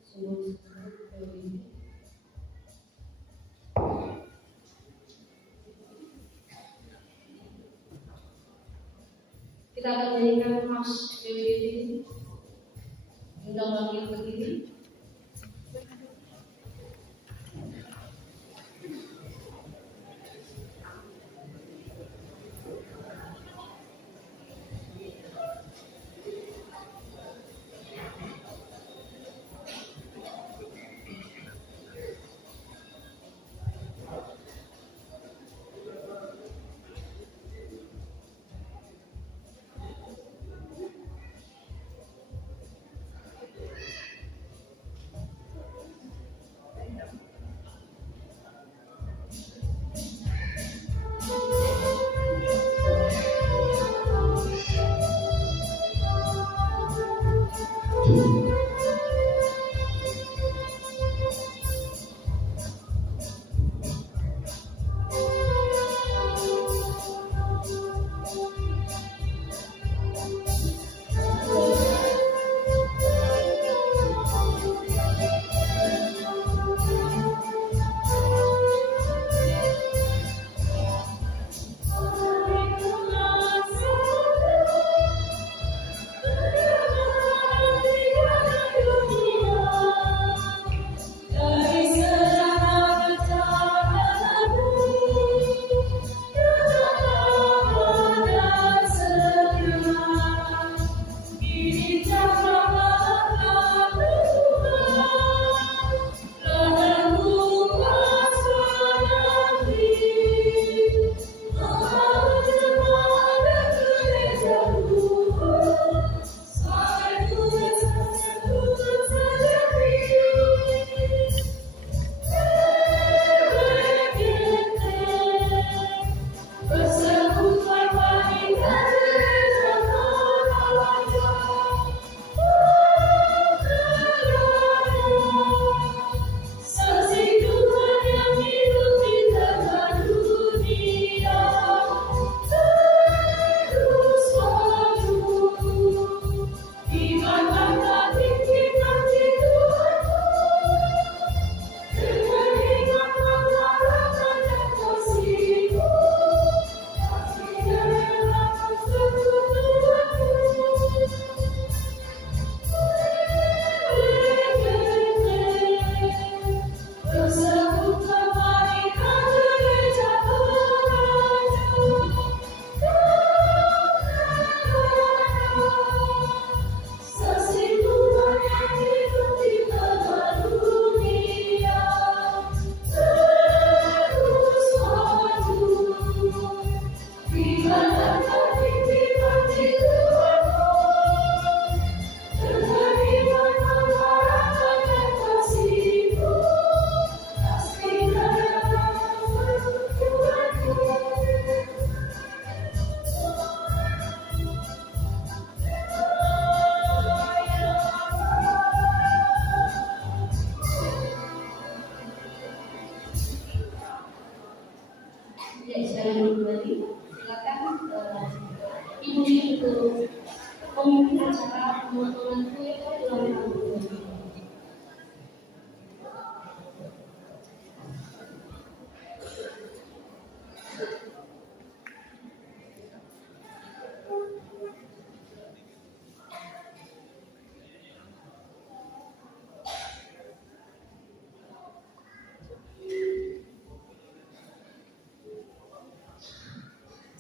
sungguh Kita akan nyanyikan Mas PWD undang bangkit berdiri.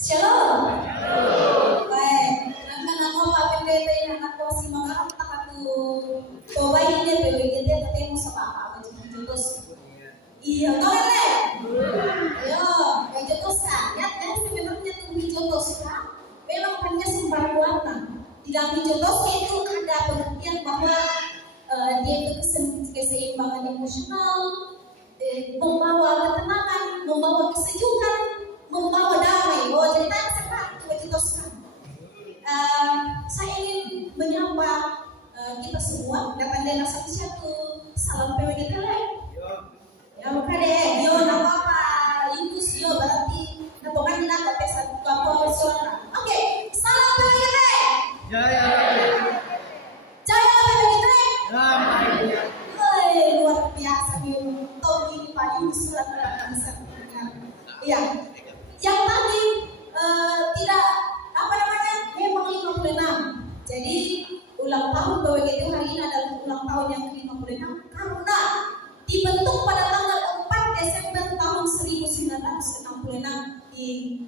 Shalom. Baik, nama Pak Pendeta yang aku si mga aku bawa ini PWD tapi mo sa papa terus. Iya, tole. Yo, kayak sa. Ya, kan sebenarnya tuh jotos kan. Memang hanya sembarang tidak jotos itu ada pengertian bahwa dia itu keseimbangan emosional, membawa ketenangan, membawa kesejukan, membawa damai. Bahwa cerita sekarang kita jotos. Saya ingin menyapa kita semua dapat dengan satu-satu salam PWD kalian. Ya bukan deh, yo nama apa? Yunus yo berarti napokan nila pesan apa persona. Oke, salam PWD. Jaya. Jaya PWD. Jaya. Hei, luar biasa nih. Tahu ini Pak Yunus surat bisa. Iya. Yang tadi tidak apa namanya? Memang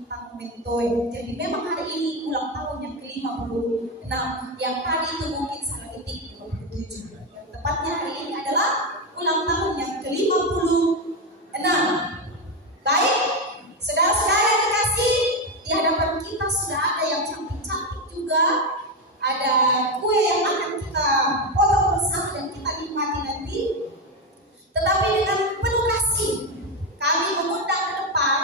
Tahun Mentoy. Jadi memang hari ini ulang tahun yang ke-56. Yang tadi itu mungkin salah ketik 57. Yang tepatnya hari ini adalah ulang tahun yang ke-56. Baik, saudara-saudara yang dikasih, di hadapan kita sudah ada yang cantik-cantik juga. Ada kue yang akan kita potong bersama dan kita nikmati nanti. Tetapi dengan penuh kasih, kami mengundang ke depan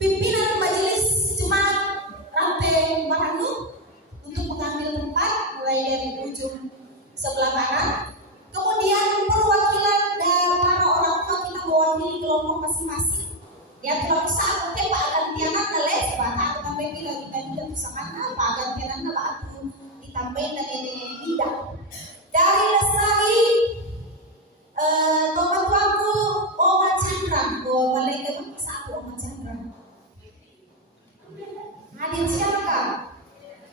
pimpinan majelis jemaat rantai Marangu untuk mengambil tempat mulai dari ujung sebelah kanan. Kemudian perwakilan dan para orang tua kita mewakili kelompok masing-masing. Yang telah usaha Pak gantianan les bata aku tambah lagi dan juga usahakan apa gantianan batu ditambahin dan ini tidak. Dari Lestari Bapak tuaku Oma Chandra, malaikat bisa aku Oma Chandra. Hadir siapa?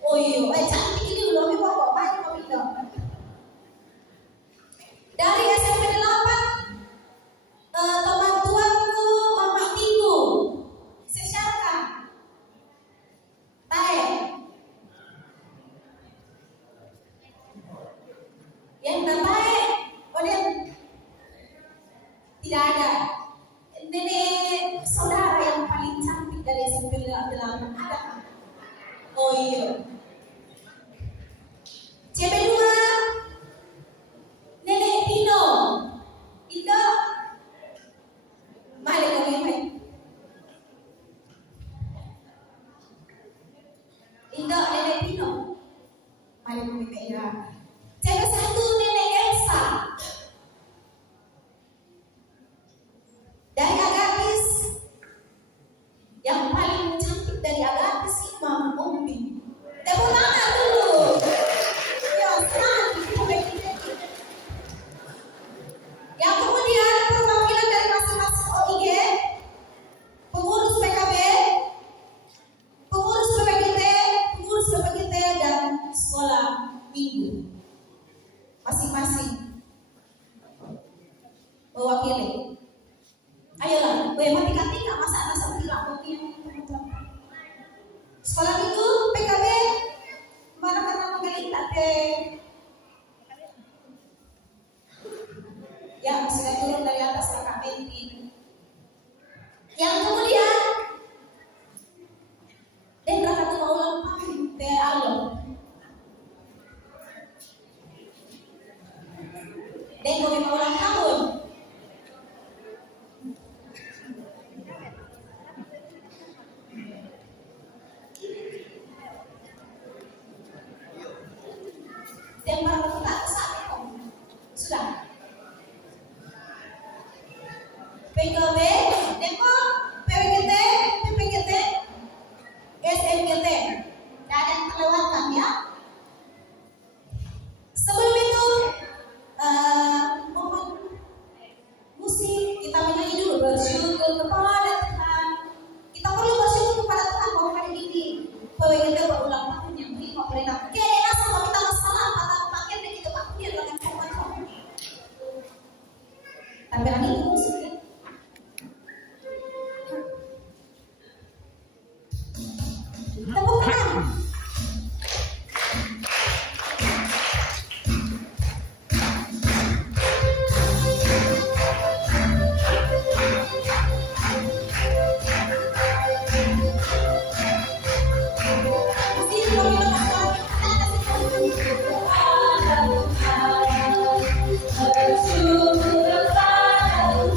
Oh iya, cantik ini loh, bawa banyak kami dong. Dari SMP 8, teman tuanku Mama Tiku, siapa? Tae. Yang Tae, kemudian tidak ada. Nenek saudara yang paling cantik dari SMP 8 ada. Oh iya. CP2 Nenek Pino. Indo. Mari kami main. Indo Nenek Pino. Mari kami main ya. CP1 Nenek Elsa. Dari Agatis, yang paling cantik dari Agatis Imam Umbi. Tepuk tangan dulu. Ya, senang. Yang kemudian perwakilan dari masing-masing OIG, pengurus PKB, pengurus PPGT dan sekolah minggu. Masing-masing mewakili. Ayolah, boleh matikan tiga masa tidak mungkin. Sekolah minggu PKB mana mengalihkan yang sudah turun dari atas kakak Mentin. Yang kemudian dan kakak tuh mau ulang tahun Alo. Dan boleh mau ulang tahun. Dan para peserta saat itu sudah PKB, Deko, PPGT, SMGT, tidak ada yang terlewatkan ya. Sebelum itu mohon musik kita menyanyi dulu bersyukur kepada Tuhan. Kita perlu bersyukur kepada Tuhan bahwa hari ini PPGT berulang tahun yang ke-56. Kayaknya sama kita masalah pakai kita pakai dengan format. Tapi hari ini musik ya. Tepuk tangan. Bersyukur kepada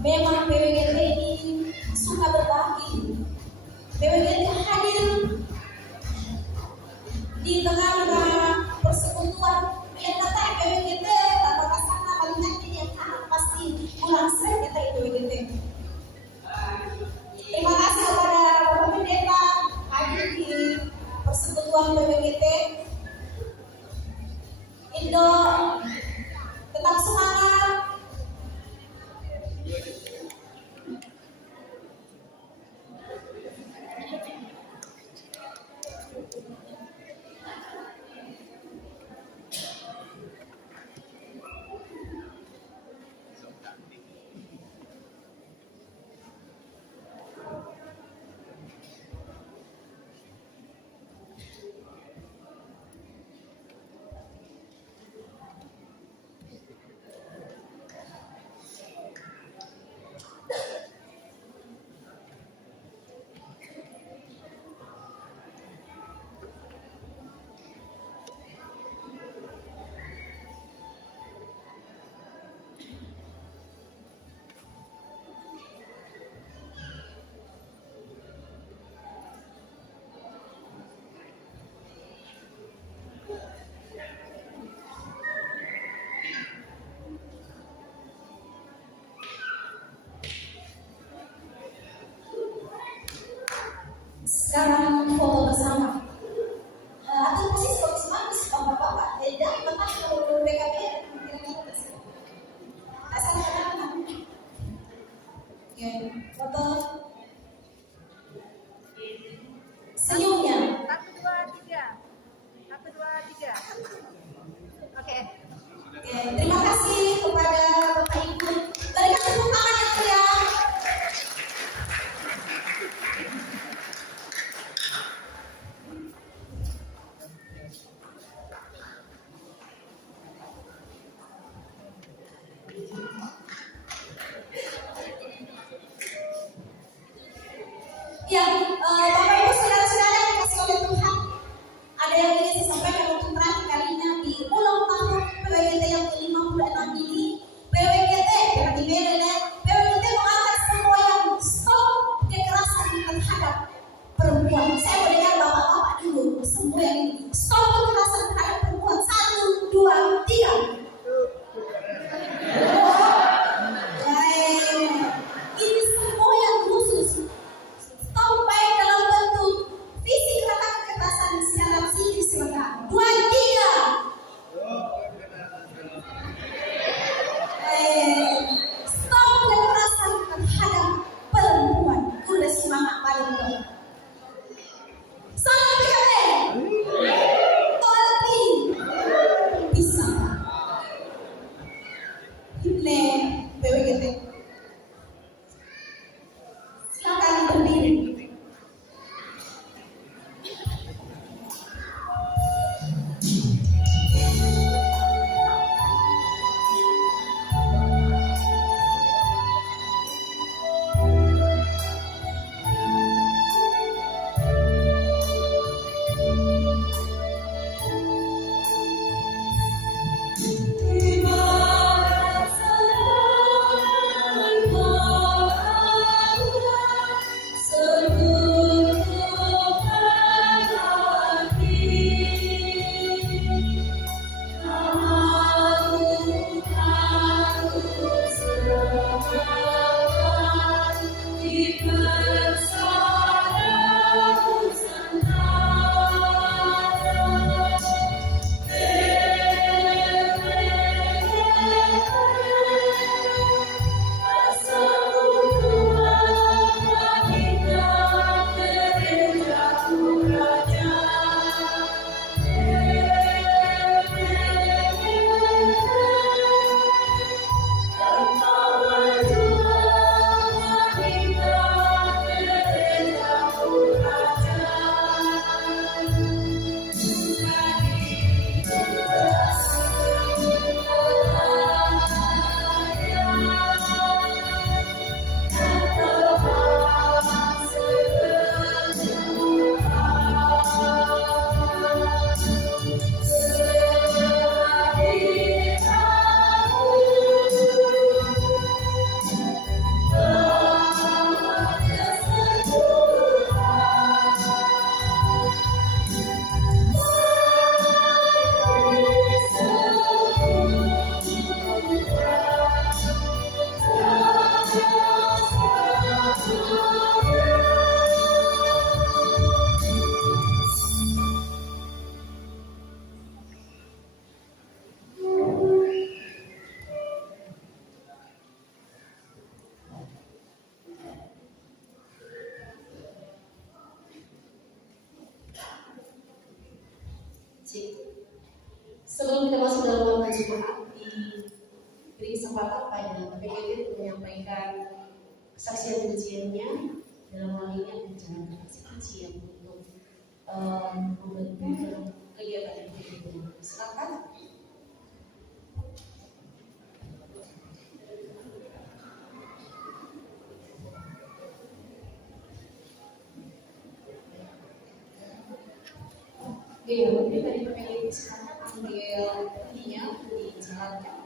Memang PWGT ini suka berbagi. PWGT hadir di tengah-tengah persekutuan. Yang kata PWGT, apakah sana melihat ini yang anak pasti kurang sering kita itu PWGT. Terima kasih kepada Bapak Pendeta hadir di persekutuan PWGT. Indo, tetap semangat. Sekarang foto bersama. Atau posisi bagus-bagus, bapak-bapak. Dan bapak kalau PKB kira-kira bersama. Asal kenapa? Oke, foto. Senyumnya. 1, 2, 3. 1, 2, 3. Oke. Oke, terima kasih kepada Bapak Ibu. Berikan tepuk tangan yang meriah. Ya, Bapak Ibu saudara-saudara yang dikasih oleh Tuhan, ada yang ingin saya sampaikan untuk terakhir kalinya di ulang tahun PWGT yang ke-56 ini. PWGT, berarti beda. PWGT mengangkat semua yang stop kekerasan terhadap perempuan. Saya mau dengar bapak-bapak dulu, semua yang ini stop kekerasan terhadap perempuan. 1, 2, 3. Ini semua yang khusus. Stop baik dalam bentuk kasih maaf diberi kesempatan pada PKB untuk menyampaikan kesaksian pujiannya dalam hal ini akan menjalankan pujian untuk membantu kegiatan ini. Silakan. Oke, mungkin dari PKB sekarang ambil ininya dijalankan.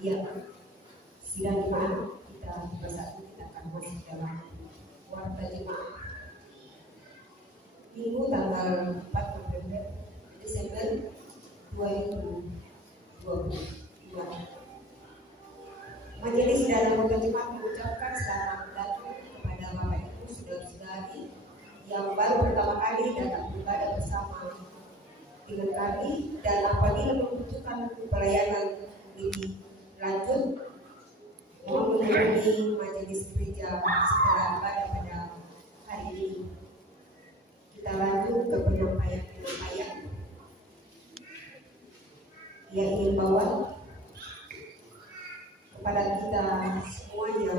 Ya, sidang jemaat kita bersatu kita akan masuk dalam warta jemaat Minggu tanggal 4 November Desember 2022. Majelis dan anggota jemaat mengucapkan selamat datang kepada Bapak Ibu saudara-saudari yang baru pertama kali datang beribadah bersama dengan kami, dan apabila membutuhkan pelayanan lebih lanjut mohon menghubungi majelis gereja setelah ibadah pada hari ini. Kita lanjut ke penyampaian yang ingin bawa kepada kita semuanya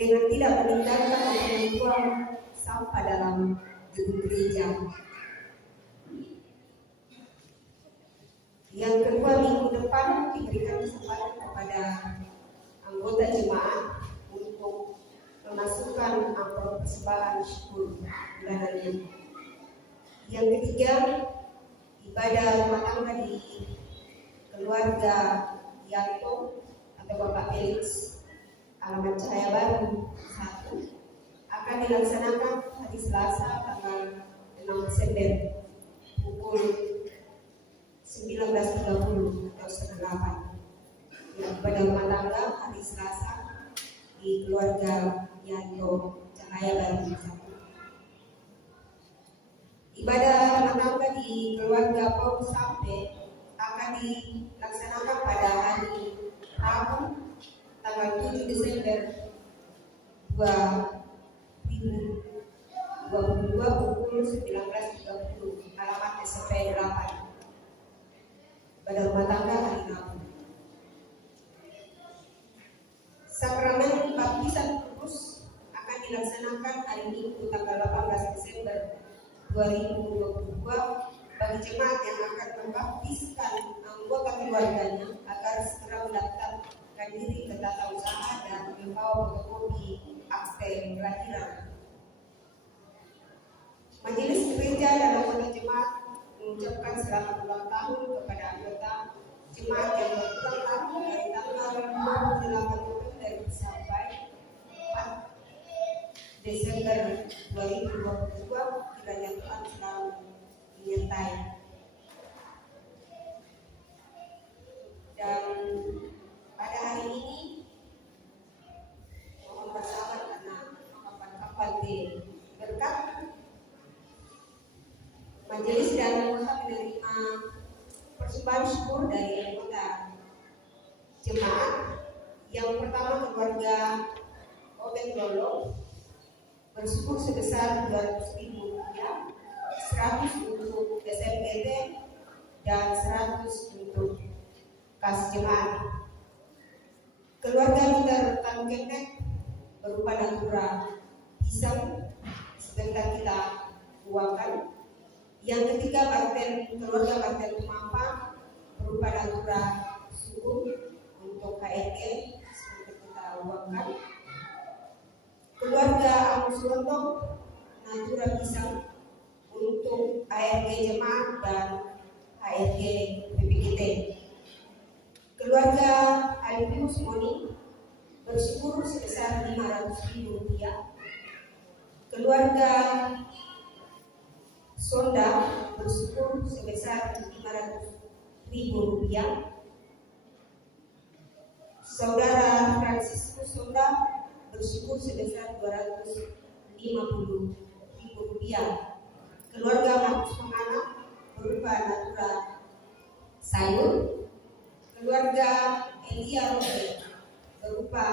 dengan tidak meninggalkan atau membuang sampah dalam gedung gereja. Yang kedua, minggu depan diberikan kesempatan kepada anggota jemaat untuk memasukkan amplop persembahan syukur bulanannya. Yang ketiga, ibadah rumah tangga di keluarga Yanto atau Bapak Felix alamat Cahaya Baru 1 akan dilaksanakan hari Selasa tanggal 6 Desember pukul 19.30 atau setengah 8. Ya, ibadah rumah tangga hari Selasa di keluarga Yanto Cahaya Baru 1. Ibadah rumah tangga di keluarga Paul Sampai akan dilaksanakan pada hari Rabu tanggal 7 Desember 2022 pukul 19.30 alamat SMP 8 pada rumah tangga hari Rabu. Sakramen baptisan kudus akan dilaksanakan hari Minggu tanggal 18 Desember 2022 bagi jemaat yang akan membaptiskan anggota keluarganya agar segera mendaftarkan diri ke tata usaha dan membawa fotokopi akte kelahiran. Majelis gereja dan anggota jemaat mengucapkan selamat ulang tahun kepada anggota jemaat yang berulang tahun dari tanggal 28 November sampai 4 Desember 2022. Kiranya Tuhan selalu menyertai. Dan pada hari ini mohon bersabar karena kapan-kapan berkat majelis dan anggota menerima persembahan syukur dari anggota jemaat. Yang pertama, keluarga Obed Lolo bersyukur sebesar 200.000 rupiah, 100 untuk SMGT dan 100 untuk kas jemaat. Keluarga Luther Tangkendek berupa natura pisang sebentar kita uangkan. Yang ketiga, keluarga Bartel Tumampa berupa natura suku untuk HRG sebentar kita uangkan. Keluarga Agus Lontong natura pisang untuk HRG jemaat dan HRG PPGT. Keluarga Alpius Moni bersyukur sebesar 500.000 rupiah. Keluarga Sonda bersyukur sebesar 500.000 rupiah. Saudara Franciscus Sonda bersyukur sebesar 250.000 rupiah. Keluarga Markus Mengana berupa natura sayur. Keluarga Elia Robert berupa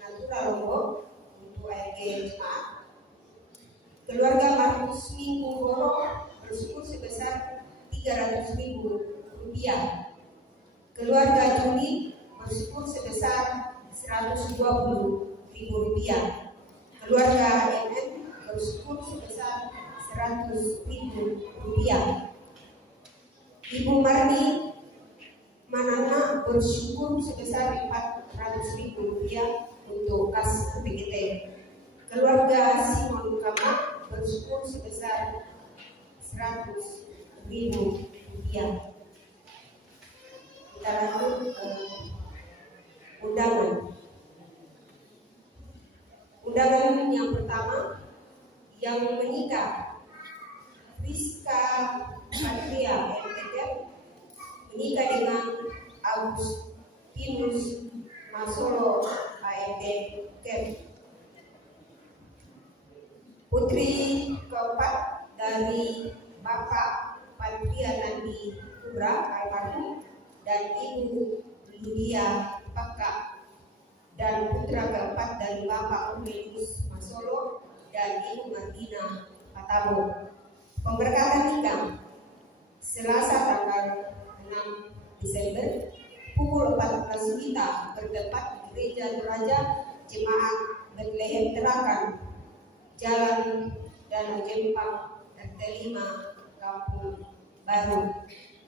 natura lombok untuk ARG jemaat. Keluarga Markus Minggu Boro bersyukur sebesar 300.000 rupiah. Keluarga Juli bersyukur sebesar 120.000 rupiah. Keluarga MM bersyukur sebesar 100.000 rupiah. Ibu Marni Manana bersyukur sebesar 400.000 rupiah untuk kas PGT. Keluarga Simon Kama bersyukur sebesar 100.000 rupiah. Kita menikah dengan Agustinus Masolo AMD Kem. Putri keempat dari Bapak Patria Nandi Pura almarhum dan Ibu Lydia Paka, dan putra keempat dari Bapak Cornelius Masolo dan Ibu Martina Patabo. Pemberkatan nikah Selasa tanggal 6 Desember pukul 14 WITA bertempat di Gereja Toraja Jemaat Bethlehem Terakan, Jalan Danau Jempang, RT 5, Kampung Baru.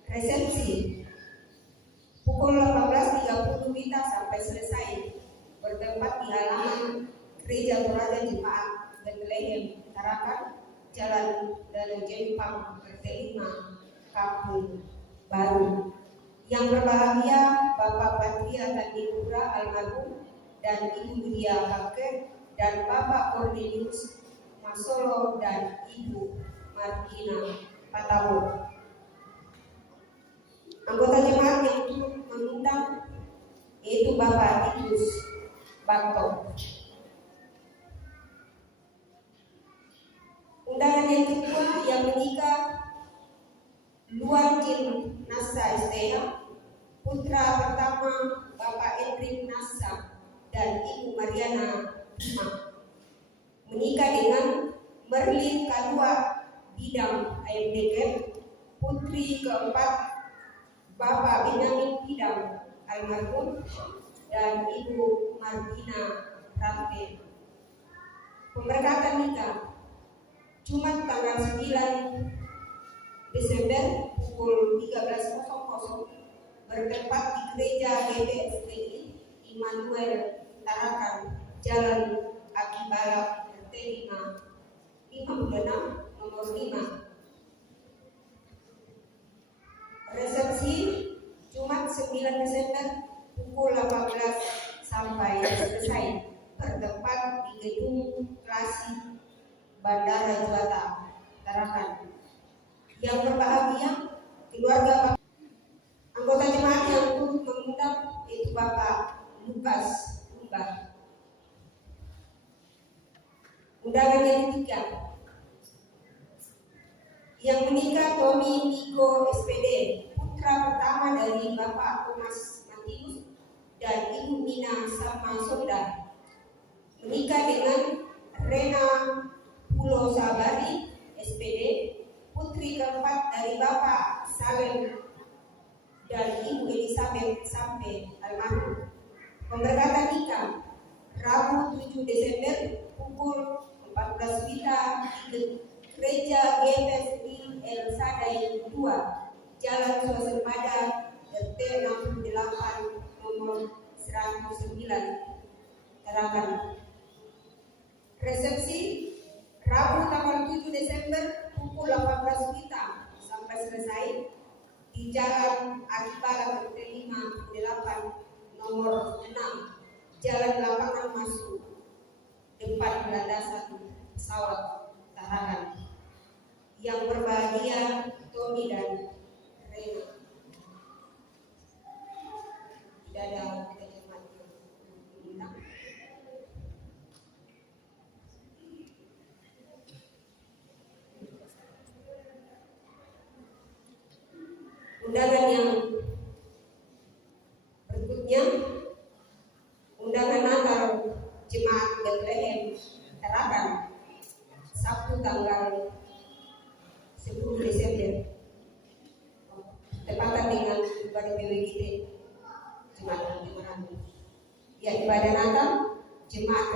Resepsi pukul 18.30 WITA sampai selesai bertempat di halaman Gereja Toraja Jemaat Bethlehem Tarakan, Jalan Danau Jempang, RT 5, Kampung Baru. Yang berbahagia Bapak Patria Nandi Pura almarhum dan Ibu Lydia Pake dan Bapak Cornelius Masolo dan Ibu Martina Patabo. Anggota jemaat yang turut mengundang yaitu Bapak Titus Bakto. Undangan yang kedua yang menikah Luan Jin Nasa STH, putra pertama Bapak Edrin Nasa dan Ibu Mariana Bima, menikah dengan Merlin Kadua Bidang AMDK, putri keempat Bapak Benyamin Bidang almarhum dan Ibu Martina Rante. Pemberkatan nikah Jumat tanggal 9 Desember pukul 13.00 bertempat di Gereja GBSTI Immanuel Tarakan, Jalan Aki Balak, RT 56 nomor 5. Resepsi Jumat 9 Desember pukul 18 sampai selesai bertempat di Gedung Klasi Bandara Juanda Tarakan. Yang berbahagia keluarga anggota jemaat yang turut mengundang yaitu Bapak Lukas Umbar. Undangan yang ketiga yang menikah Tommy Niko SPD, putra pertama dari Bapak Thomas Matius dan Ibu Mina Sama Sonda, menikah dengan Rena Pulo Sabari SPD, putri keempat dari Bapak Salem dan Ibu Elizabeth Sampe almarhum. Pemberkatan nikah Rabu 7 Desember pukul 14 WITA di Gereja GPSI El Sadai 2, Jalan Swasembada, RT 68 nomor 109 Tarakan. Resepsi Rabu tanggal 7 Desember pukul 18 WITA sampai selesai di Jalan Akibala, RT 58 nomor 6, Jalan Lapangan Masuk, depan landasan pesawat Tarakan. Yang berbahagia Tommy dan Rena. Tidak ada jemaat yang diundang. Undangan yang berikutnya, undangan Natal Jemaat Bethlehem Tarakan, Sabtu tanggal 10 Desember, tepatan dengan ibadah PWGT Jemaat ya, ibadah Natal Jemaat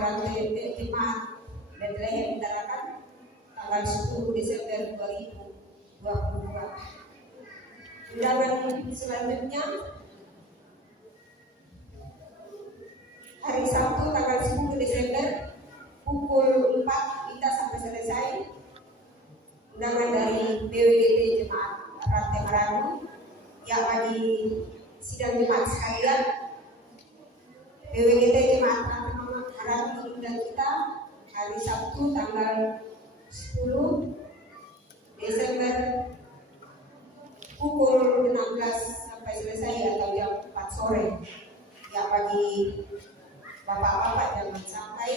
Bethlehem Tarakan tanggal 10 Desember 2022. Undangan selanjutnya hari Sabtu tanggal 10 Desember pukul 4 kita sampai selesai. Undangan dari BWGT Jemaat Rantai Marangu yang bagi sidang jemaat sekalian, BWGT Jemaat Rantai Marangu mengundang kita hari Sabtu tanggal 10 Desember pukul 16 sampai selesai atau jam 4 sore. Ya bagi bapak-bapak jangan sampai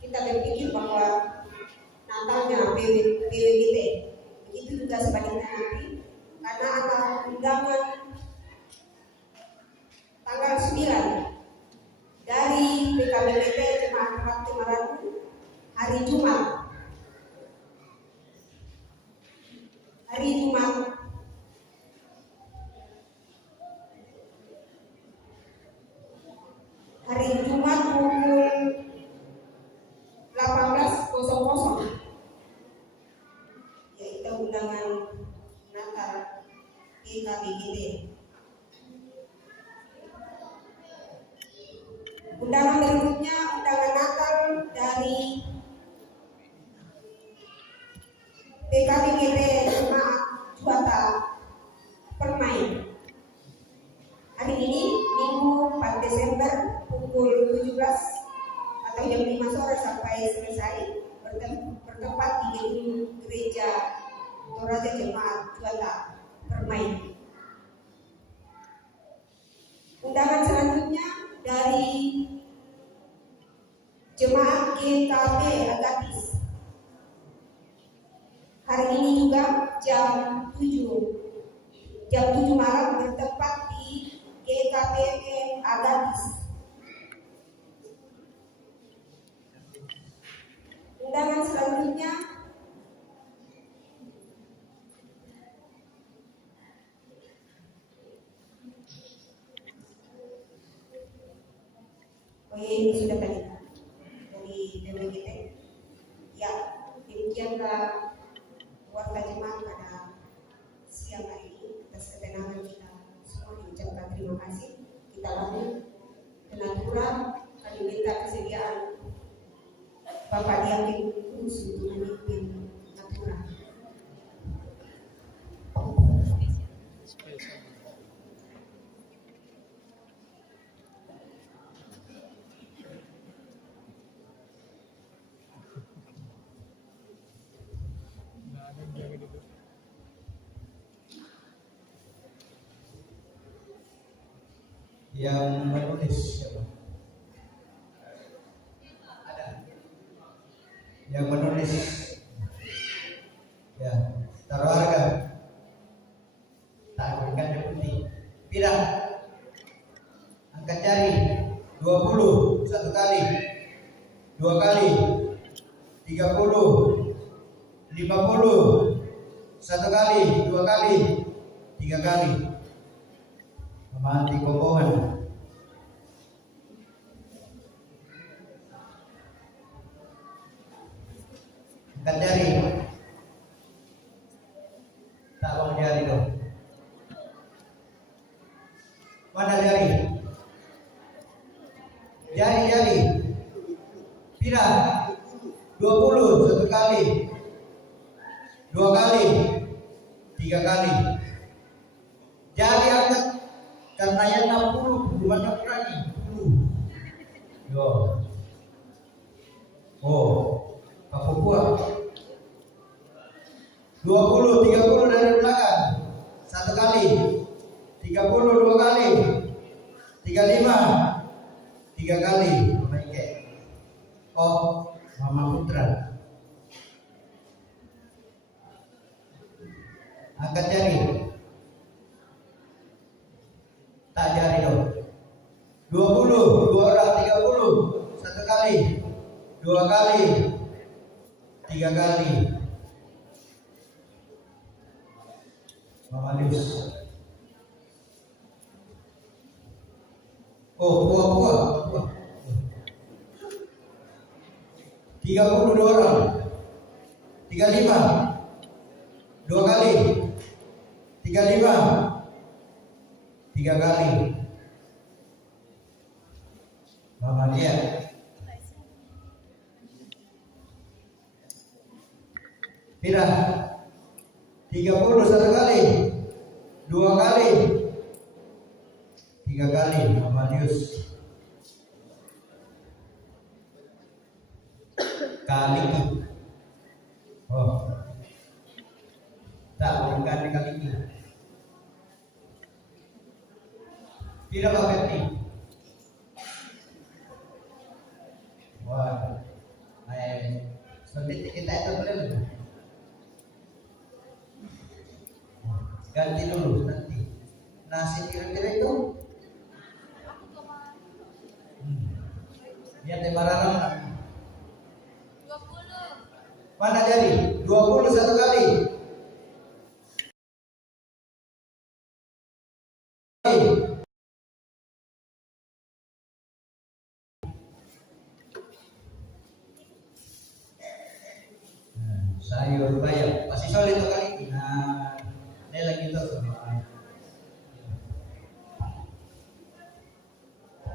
kita berpikir bahwa Natalnya PWGT. Begitu juga sebaliknya nanti, karena ada undangan tanggal 9 dari PKBGT Jemaat Bakti Marangu hari Jumat. Hari Jumat pukul 18.00 yaitu undangan Natal PKBGT. Undangan berikutnya undangan Natal dari PKBGT Jemaat Juata Permai. Hari ini Minggu 4 Desember pukul 17 atau jam 5 sore sampai selesai, bertempat di gedung gereja Toraja Jemaat Juata Permai. Undangan selanjutnya dari Jemaat GKP Agatis. Hari ini juga jam 7 malam bertempat di GKP Agatis. Undangan selanjutnya ini sudah tadi dari DPGT. Ya, demikianlah warta jemaat pada siang hari ini. Atas ketenangan kita semua diucapkan terima kasih. Kita lanjut ke Natura. Kami minta kesediaan Bapak Diakin Kudus untuk memimpin Natura. Yang menulis siapa? Ada. Yang menulis. Ya, taruh harga. Tak berikan deputi. Tidak. Angkat jari. 20 satu kali. 2 kali. 30. 50. 1 kali. 2 kali. 3 kali. Mati kokohan. Angkat jari. Tak bang jari dong. Mana jari? Jari. Pira? 20 1 kali. 2 kali. 3 kali. Jari angkat. Karena yang 60 bukan lagi 10. Yo. Oh, apa buat? 20, 30 dari belakang. 1 kali. 30 2 kali. 35 3 kali. Baik. Oh, Mama Putra. Angkat jari. Tak jari dong. 20, 2 orang 30, 1 kali, 2 kali, 3 kali. Mama Lius. Oh, buah. 32 orang. 35. 2 kali. 35. 3 kali. Mama dia. Pira. 30 1 kali. 2 kali. 3 kali. Mama Dius. Kali. Oh. Tak bukan kali ini. Tidak Pak Ferdi. Wah, seperti kita itu boleh. Ganti dulu nanti. Nasi kira-kira itu. Biar tebaran 20. mana jadi? 20 satu kali. Sayur bayam masih solid itu kali. Nah, ini lagi tuh.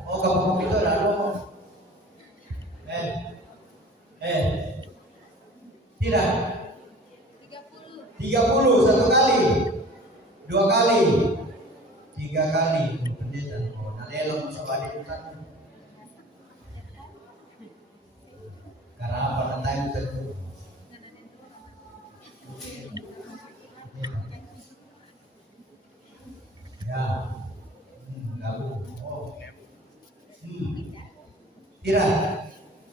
Oh kamu itu ada apa? Tidak. 30 satu kali, 2 kali, 3 kali. Pendeta. Oh, nanti lo bisa balik ke sana. Karena apa nanti itu? Ya, kamu. Oh. Tidak.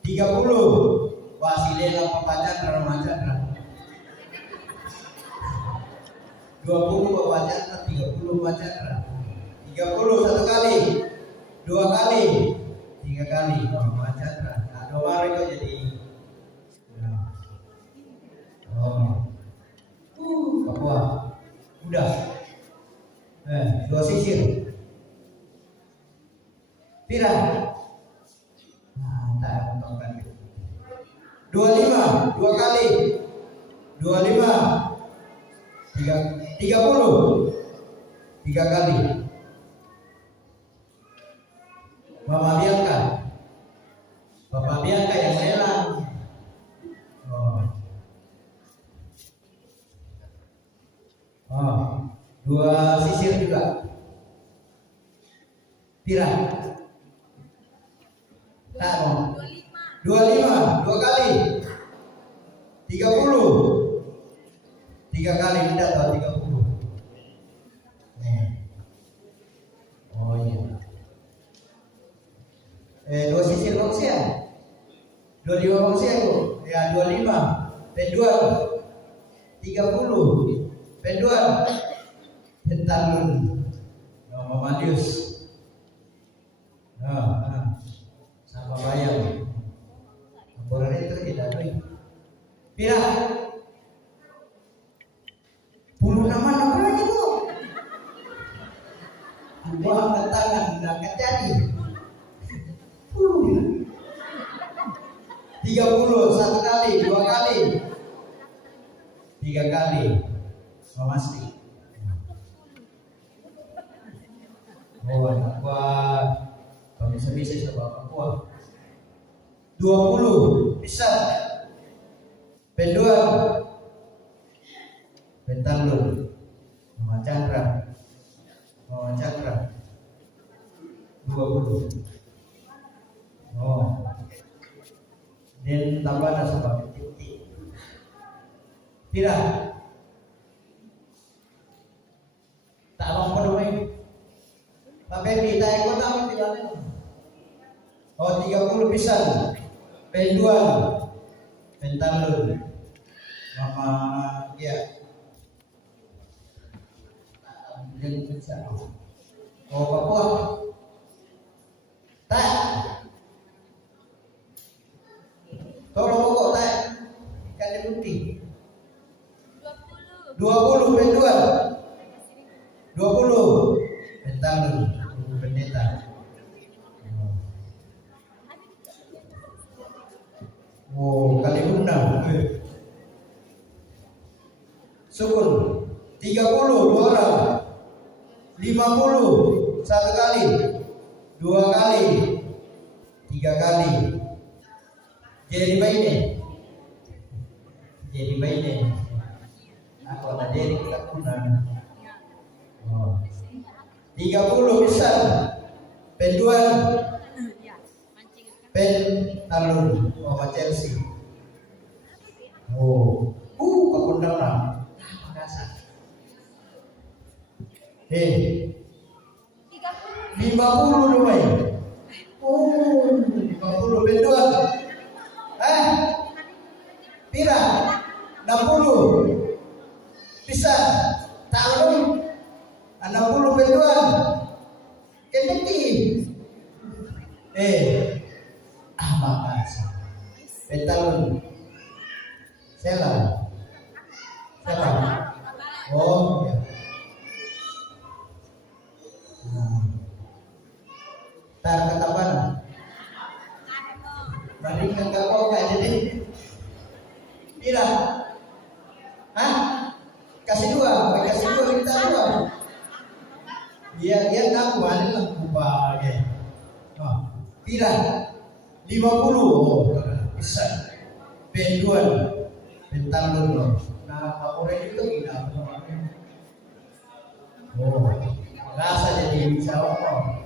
30. Wasilela pembacaan remaja. 20 pembacaan, 30 bacaan. 30 satu kali, 2 kali, 3 kali bacaan. Nah, doa itu jadi. Papua. Udah. 2 sisir. Tidak. Nah, tak potongkan. 25, 2 kali. 25. 30. 3 kali. Bapak Bianca. Bapak Bianca yang merah. Oh. 2 sisir juga. Tidak. Tak mau. 25, 2 kali. 30. 3 kali tidak atau 30. Oh iya. 2 sisir bongsian. 25 bongsian Bu. Ya 25. Penduan. 30. Penduan. Pentalun. Nama Madius. Sama bayam. Laporan itu tidak ada. Tidak. Puluh nama lagi Bu. Gua angkat tangan, angkat jari. 30 satu kali, 2 kali, 3 kali. Masti. Oh, anak kuat. Kalau bisa sebab kuat. 20 bisa. Penduan. Pentalun. Mama Chandra. 20. Oh. Dan tambah sebab titik. Tidak. Tak lompat dulu. Tapi kita ikut tahu tidak. Oh 30 pisang. Penduan. Pentalun. Mama dia. Oh Papua. Tak. Tolong pokok tak. Ikan putih. 20 penduan. 20 pentalun. Pendeta. Oh kali guna. Sukun 30 2 orang. 50 1 kali, 2 kali, 3 kali. Jadi baik. Aku ada dari kita guna. 30 besar. Penduan. Pentalun. Chelsea. Oh. Kekundang lah. Dasar. 50 50 rumah. 50 benduan. Pira 60 bisa tahun 60 benduan. Kenapa? Makasih. Betalun. Siapa? Oh, ya. Tar katapan. Balik ke kau kayak jadi. Pira? Kasih dua minta dua. Dia ngaku ada lah kupa ya. Pira? 50. Bisa. Benduan. Bentalun loh. Nah, orang itu gila. Rasa jadi bisa apa?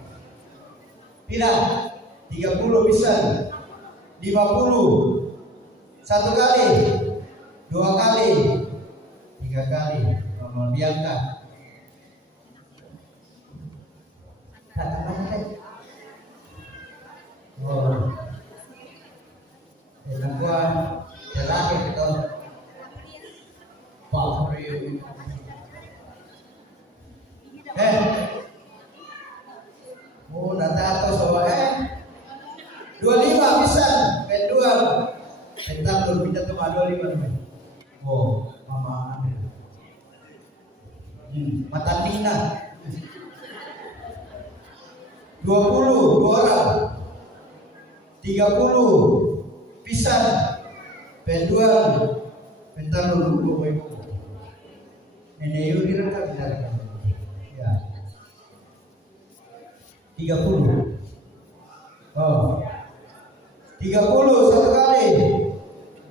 Pira? 30 bisa. 50. 1 kali. 2 kali. 3 kali. Nomor diangkat. Enak gua terakhir itu Pak Rio. Nanti atau soal 25 bisa pendual. Bentar belum pindah tuh 25. Mama ambil. Mata Nina. 20 2 orang. 30 pisang pendual. Bentar dulu ini yuk direkam ya. 30 30 1 kali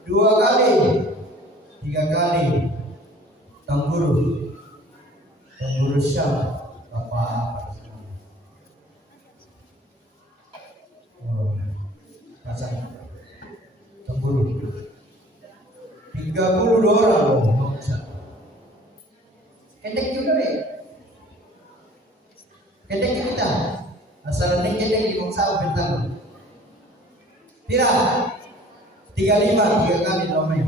2 kali 3 kali tangguru syam Bapak pasang tangguru 32 orang kendek juga deh kendek kita asal kendek di bangsa bentang pira 35 3 kali domai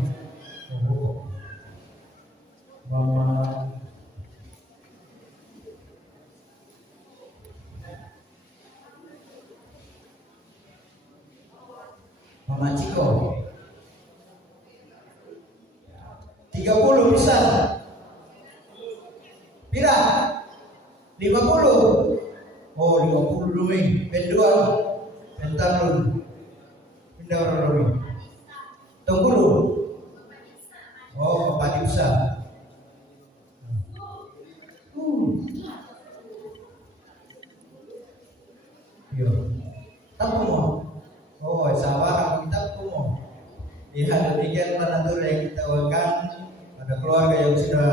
mama Ciko 30 bisa pira 50 50 ruming pendual pentarun pindah ruming tunggu padi besar yo tahu mau sabar kita mau lihat demikian natura yang kita lakukan pada keluarga yang sudah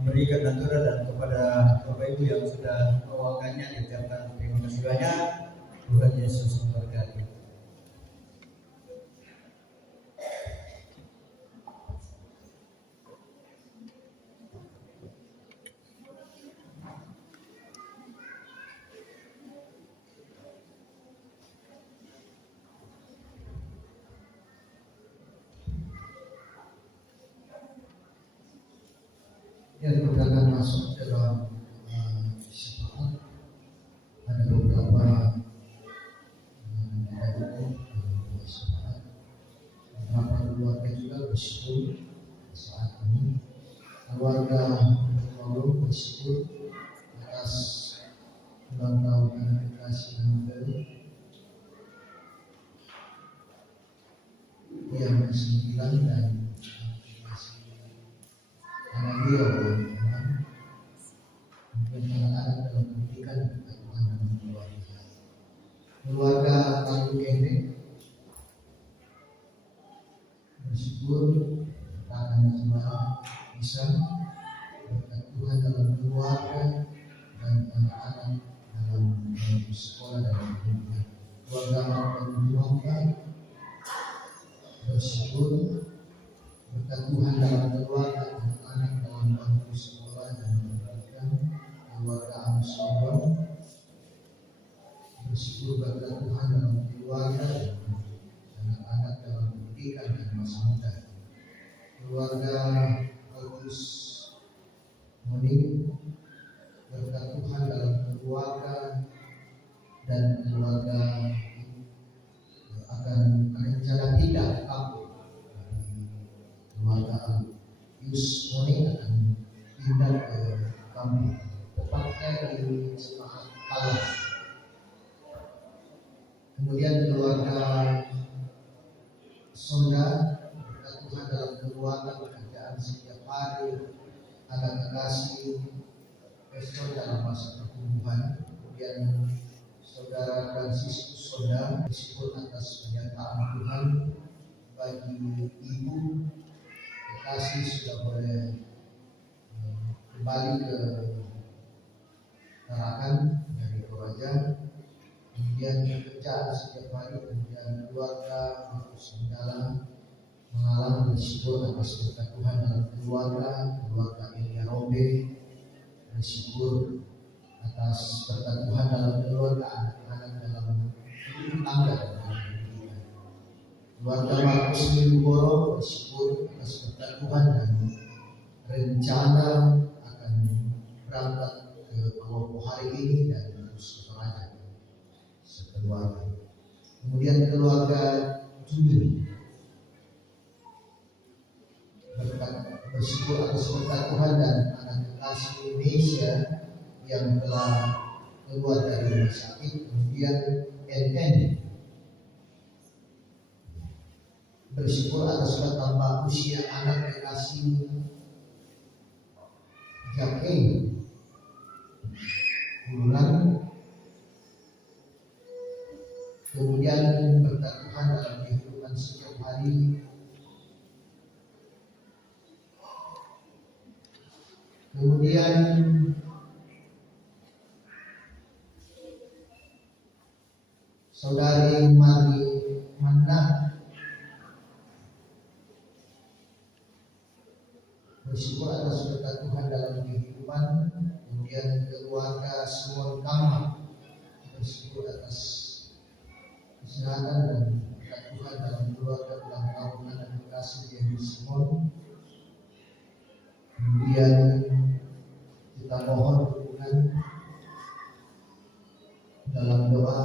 memberikan natura dan kepada Bapak Ibu yang sudah mewakilkannya diucapkan terima kasih banyak. Tuhan Yesus memberkati. Ya, kita akan masuk ke dalam syafaat. Ada beberapa syafaat. Beberapa keluarga juga bersyukur saat ini. Keluarga Paulus bersyukur atas ulang tahun Kasih dan Mabel yang ke-9 dan karena dia mungkin anak-anak dalam pendidikan Tuhan dan keluarga Lalu Kene bersyukur karena semua bisa berkat Tuhan dalam keluarga dan anak-anak dalam sekolah dan pendidikan. Keluarga Tuhan bersyukur berkat Tuhan dalam keluarga anak dalam bangku sekolah dan pendidikan. Keluarga Armstrong dan keluarga akan rencana pindah ke kampung. Keluarga Yus Mone akan pindah ke kampung, tepatnya di Sepakat Kalah. Kemudian keluarga Sonda, Tuhan dalam keluarga pekerjaan setiap hari, anak kekasih Kristus dalam masa pertumbuhan. Kemudian saudara Franciscus Sonda bersyukur atas pernyataan Tuhan bagi ibu kekasih sudah boleh kembali ke Tarakan dari Toraja. Kemudian pekerjaan setiap hari, kemudian keluarga Markus Mandala mengalami bersyukur atas berkat Tuhan dalam keluarga Elia Rombe, bersyukur atas berkat Tuhan dalam keluarga anak-anak dalam tangga dan pendidikan. Keluarga Markus Wilboro bersyukur atas berkat Tuhan dan rencana akan berangkat ke Palopo hari ini dan terus ke Toraja sekeluarga. Kemudian keluarga Juni bersyukur atas berkat Tuhan dan anak kekasih Indonesia yang telah keluar dari rumah sakit. Kemudian NN bersyukur atas bertambah usia anak kekasih Jake bulan. Kemudian berkat Tuhan dalam kehidupan setiap hari. Kemudian saudari Mari Mana bersyukur atas berkat Tuhan dalam kehidupan. Kemudian keluarga Simon Kama bersyukur atas kesehatan dan berkat Tuhan dalam keluarga ulang tahun anak kekasih yang Simon. Kemudian kita mohon dukungan dalam doa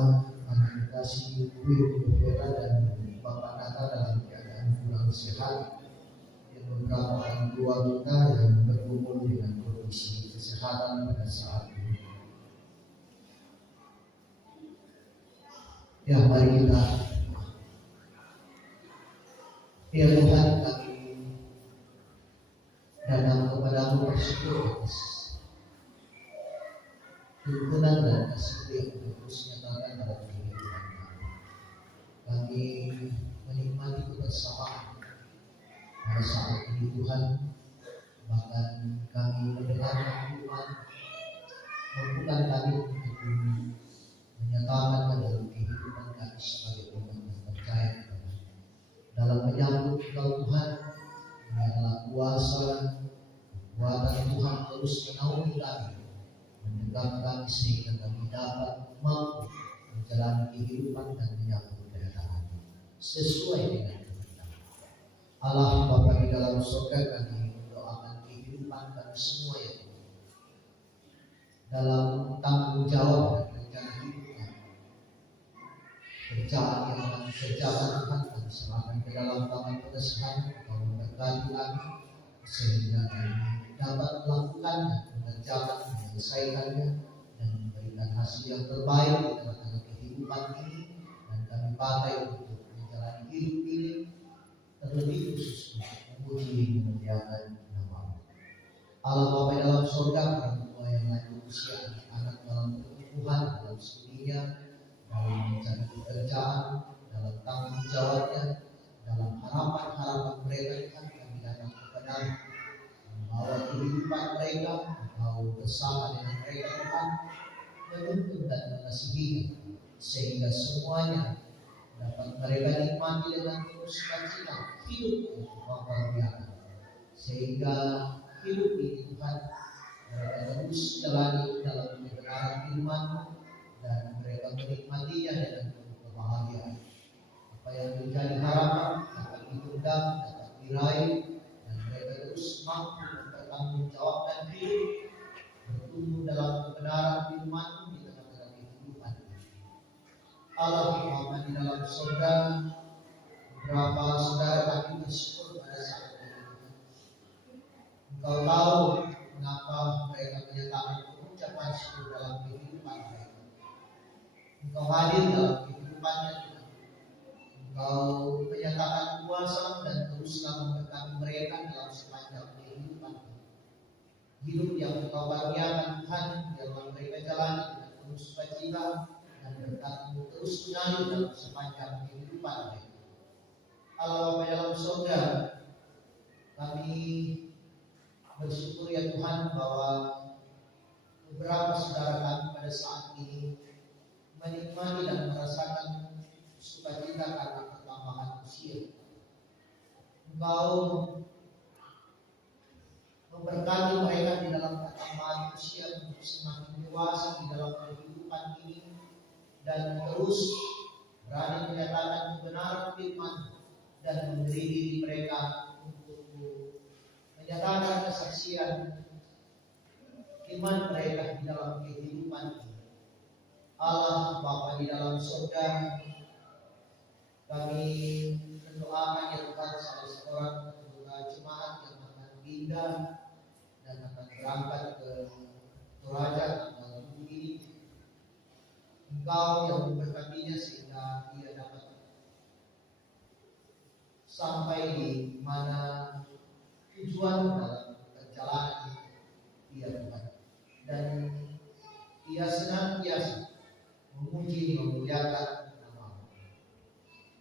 anak kekasih Dwi Vera dan Bapak Nata dalam keadaan kurang sehat. Dan beberapa orang tua kita yang bergumul dengan kondisi kesehatan pada saat ini. Ya, mari kita. Ya Tuhan, kami datang kepadamu bersyukur atas tuntunan dan kasih yang terus nyatakan dalam kehidupan kami. Kami menikmati kebersamaan pada saat ini Tuhan, bahkan kami mendengar firman, mampukan kami untuk menyatakan dalam kehidupan kami sebagai umat yang percaya dalam menyambut Engkau Tuhan. Biarlah kuasa kekuatan Tuhan terus menaungi kami, mendekat kami sehingga kami dapat mampu menjalani kehidupan dan menyambut kedatangan sesuai dengan kehendak Allah Bapa di dalam surga. Kami mendoakan kehidupan kami semua ya Tuhan, dalam tanggung jawab dan rencana hidup kami. Kerjaan yang kami kerjakan Tuhan kami serahkan ke dalam tangan Tuhan. Kau memberkati kami sehingga kami dapat melakukan dan mengerjakan, menyelesaikannya dan memberikan hasil yang terbaik di tengah-tengah kehidupan ini, dan kami pakai untuk menjalani hidup ini terlebih khusus untuk memuji memuliakan nama Allah Bapa dalam surga. Orang tua yang lanjut usia anak-anak dalam pertumbuhan, dalam studinya, dalam mencari pekerjaan, dalam tanggung jawabnya, dalam harapan-harapan mereka, Tuhan kami datang kepadamu, membawa kehidupan mereka, Engkau bersama dengan mereka Tuhan, menuntun dan mengasihinya, sehingga semuanya dapat mereka nikmati dengan penuh sukacita hidup yang luar biasa, sehingga hidup ini Tuhan mereka terus jalani dalam kebenaran firman dan mereka menikmatinya dengan penuh kebahagiaan. Apa yang menjadi harapan dapat ditunda, dapat diraih, dan mereka terus mampu mempertanggungjawabkan hidup, bertumbuh dalam kebenaran firman di tengah-tengah kehidupan. dalam surga, beberapa saudara kami bersyukur pada saat ini. Engkau tahu mengapa mereka menyatakan pengucapan syukur dalam kehidupan mereka. Engkau hadir dalam kehidupannya juga. Engkau menyatakan kuasa dan teruslah memberkati mereka dalam sepanjang kehidupan. Hidup yang Engkau karuniakan Tuhan, biarlah mereka jalani dengan penuh sukacita dan berkat-Mu terus mengalir dalam sepanjang kehidupan mereka. Allah Bapa dalam surga, kami bersyukur ya Tuhan bahwa beberapa saudara kami pada saat ini menikmati dan merasakan sukacita karena pertambahan usia. Engkau memberkati mereka di dalam pertambahan usia untuk semakin dewasa di dalam kehidupan ini dan terus berani menyatakan kebenaran firman dan memberi diri mereka untuk menyatakan kesaksian iman mereka di dalam kehidupan ini. Allah Bapa di dalam surga, kami berdoakan ya Tuhan salah seorang ketua jemaat yang akan pindah dan akan berangkat ke Toraja tanggal 7 ini. Engkau yang memberkatinya sehingga ia dapat sampai di mana tujuan dalam perjalanan dia Tuhan, dan ia senantiasa memuji memuliakan nama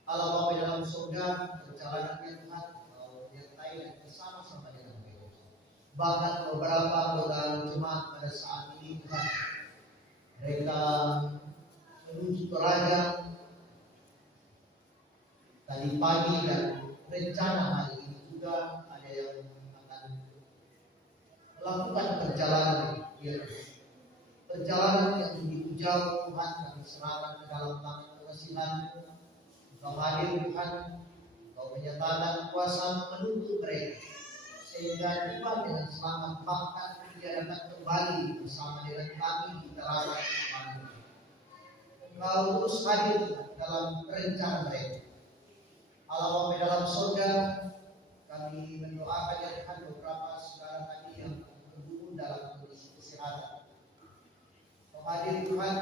Allah Bapa dalam surga. Perjalanannya Tuhan Engkau menyertai dan bersama-sama dengan mereka. Bahkan beberapa anggota jemaat pada saat ini Tuhan, mereka menuju Toraja tadi pagi dan rencana hari ini juga ada yang akan melakukan perjalanan yang begitu jauh. Tuhan kami serahkan ke dalam tangan kekasihan. Engkau hadir Tuhan, Engkau menyatakan kuasa menuntut mereka sehingga tiba dengan selamat, bahkan dia dapat kembali bersama dengan kami di telaga kami. Engkau terus hadir dalam rencana mereka. Allah Bapa dalam surga, kami mendoakan ya Tuhan beberapa saudara kami yang bergumul dalam kondisi kesehatan. Engkau hadir Tuhan,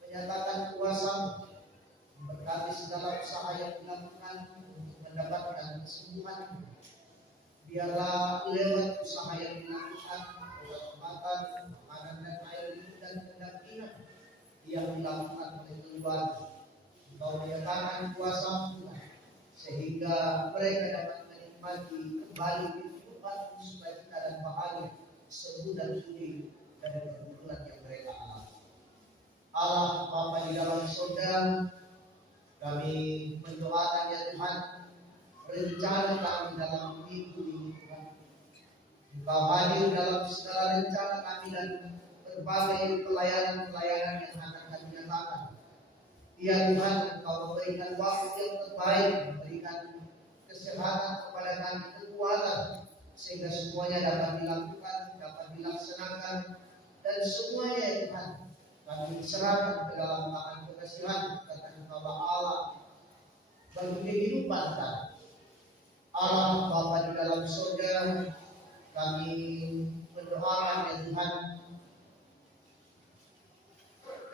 menyatakan kuasa memberkati segala usaha yang dilakukan untuk mendapatkan kesembuhan. Biarlah lewat usaha yang dilakukan, obat-obatan, makanan dan air minum dan pendampingan yang dilakukan oleh keluarga, Engkau menyatakan kuasa Tuhan sehingga mereka dapat menikmati kembali kehidupan sukacita dan bahagia, sembuh dan pulih dari pergumulan yang mereka alami. Allah Bapa di dalam surga, kami mendoakan ya Tuhan, rencana kami dalam minggu ini Tuhan, Engkau hadir dalam segala rencana kami dan berbagai pelayanan-pelayanan yang akan kami nyatakan. Ya Tuhan, Engkau memberikan waktu yang terbaik, memberikan kesehatan kepada kami, kekuatan, sehingga semuanya dapat dilakukan, dapat dilaksanakan, dan semuanya ya Tuhan kami serahkan ke dalam tangan kekasihan, kata Engkau Allah bagi kehidupan kami. Allah Bapa di dalam surga, kami mendoakan ya Tuhan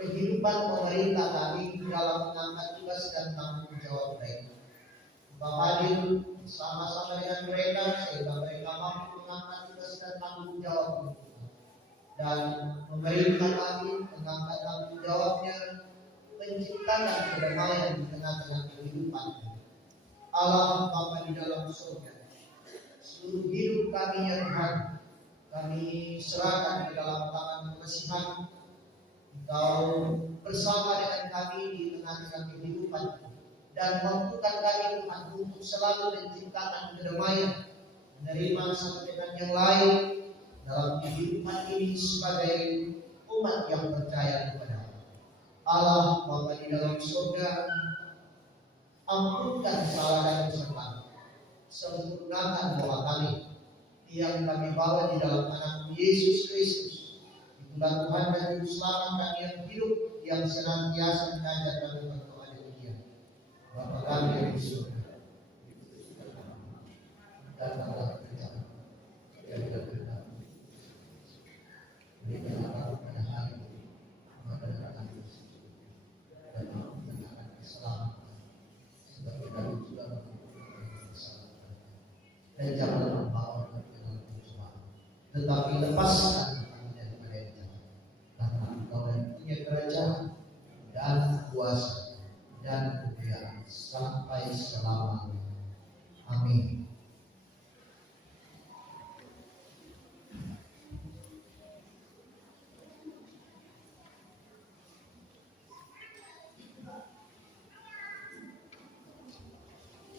kehidupan pemerintah kami dalam mengangkat tugas dan tanggung jawab mereka. Engkau hadir sama-sama dengan mereka sehingga mereka mampu mengangkat tugas dan tanggung jawab mereka. Dan pemerintah kami mengangkat tanggung jawabnya menciptakan kedamaian di tengah-tengah kehidupan. Allah Bapa di dalam surga, seluruh hidup kami ya Tuhan, kami serahkan ke dalam tangan kekasihan. Engkau bersama dengan kami di tengah-tengah kehidupan dan mampukan kami Tuhan untuk selalu menciptakan kedamaian, menerima satu dengan yang lain dalam kehidupan ini sebagai umat yang percaya kepada Allah Bapa di dalam surga. Ampunkan salah dan dosa kami, sempurnakan doa kami yang kami bawa di dalam anak Yesus Kristus. Itulah Tuhan dan Juru Selamat kami yang hidup, yang senantiasa mengajar kami berdoa demikian. Bapa kami yang di surga, datanglah kerajaan yang berkenan. Berikanlah kami pada hari ini kebenaran kami, dan ampunilah kami kesalahan seperti kami juga mengampuni kesalahan. Dan janganlah membawa kami ke dalam pencobaan, tetapi lepaskan kami daripada yang jahat. Karena Engkau yang punya kerajaan dan kuasa dan kemuliaan sampai selamanya. Amin.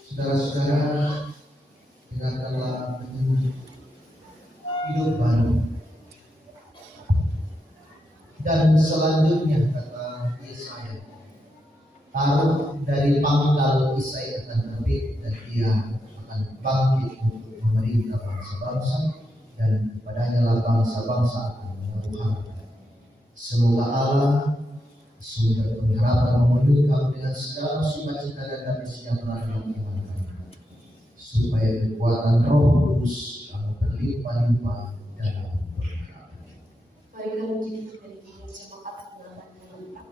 Saudara-saudara, dengarkanlah penyuluh hidup baru. Dan selanjutnya kata Yesaya, taruh dari pangkal Yesaya akan terbit dan dia akan bangkit untuk memerintah bangsa-bangsa, dan kepadanya lah bangsa-bangsa akan mengucapkan. Semoga Allah sumber pengharapan memenuhi kamu dengan segala sukacita dan damai sejahtera dalam iman kamu, supaya kekuatan Roh Kudus kamu berlimpah-limpah dalam pengharapan. Mari kita memuji dari jemaat dengan lengkap.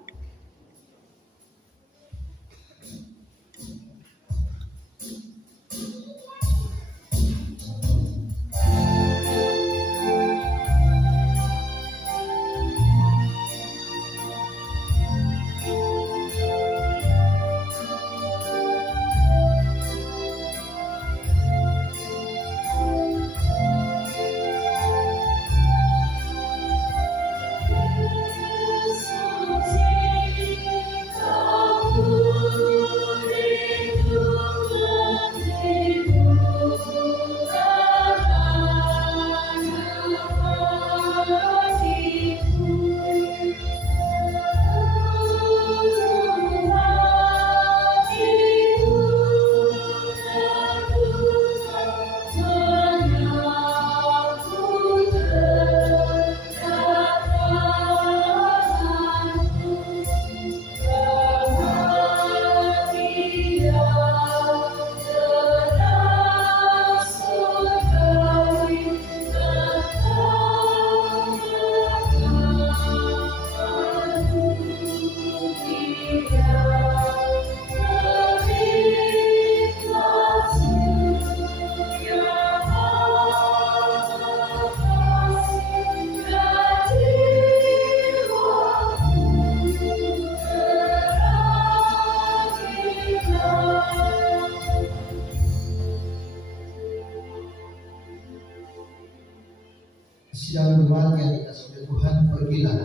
Sidang jemaat yang dikasihi oleh Tuhan, pergilah,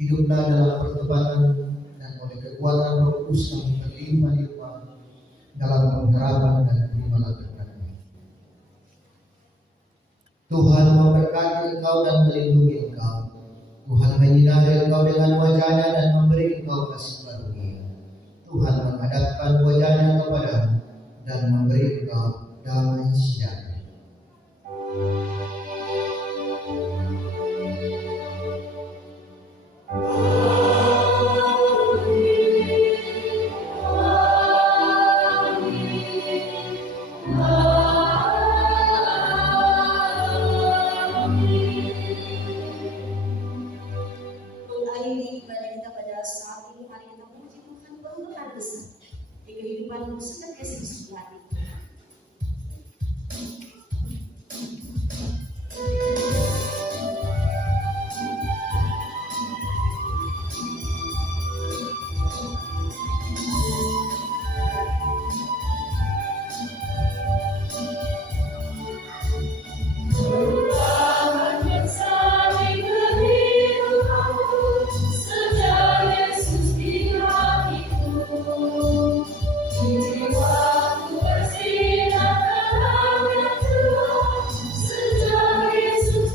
hiduplah dalam pertobatan dan oleh kekuatan Roh Kudus yang berlimpah-limpah dalam pengharapan dan terimalah berkat-Nya. Tuhan memberkati engkau dan melindungi engkau. Tuhan menyinari engkau dengan wajah-Nya dan memberi engkau kasih karunia. Tuhan menghadapkan wajah-Nya kepadamu dan memberi engkau damai sejahtera. Mengakhiri ibadah kita pada saat ini, mari kita memuji Tuhan berkat besar di kehidupan setiap Yesus hari. Yesus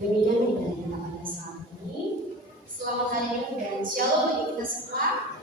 Demikian yang kita pada saat ini. Selamat hari Minggu dan shalom bagi kita semua.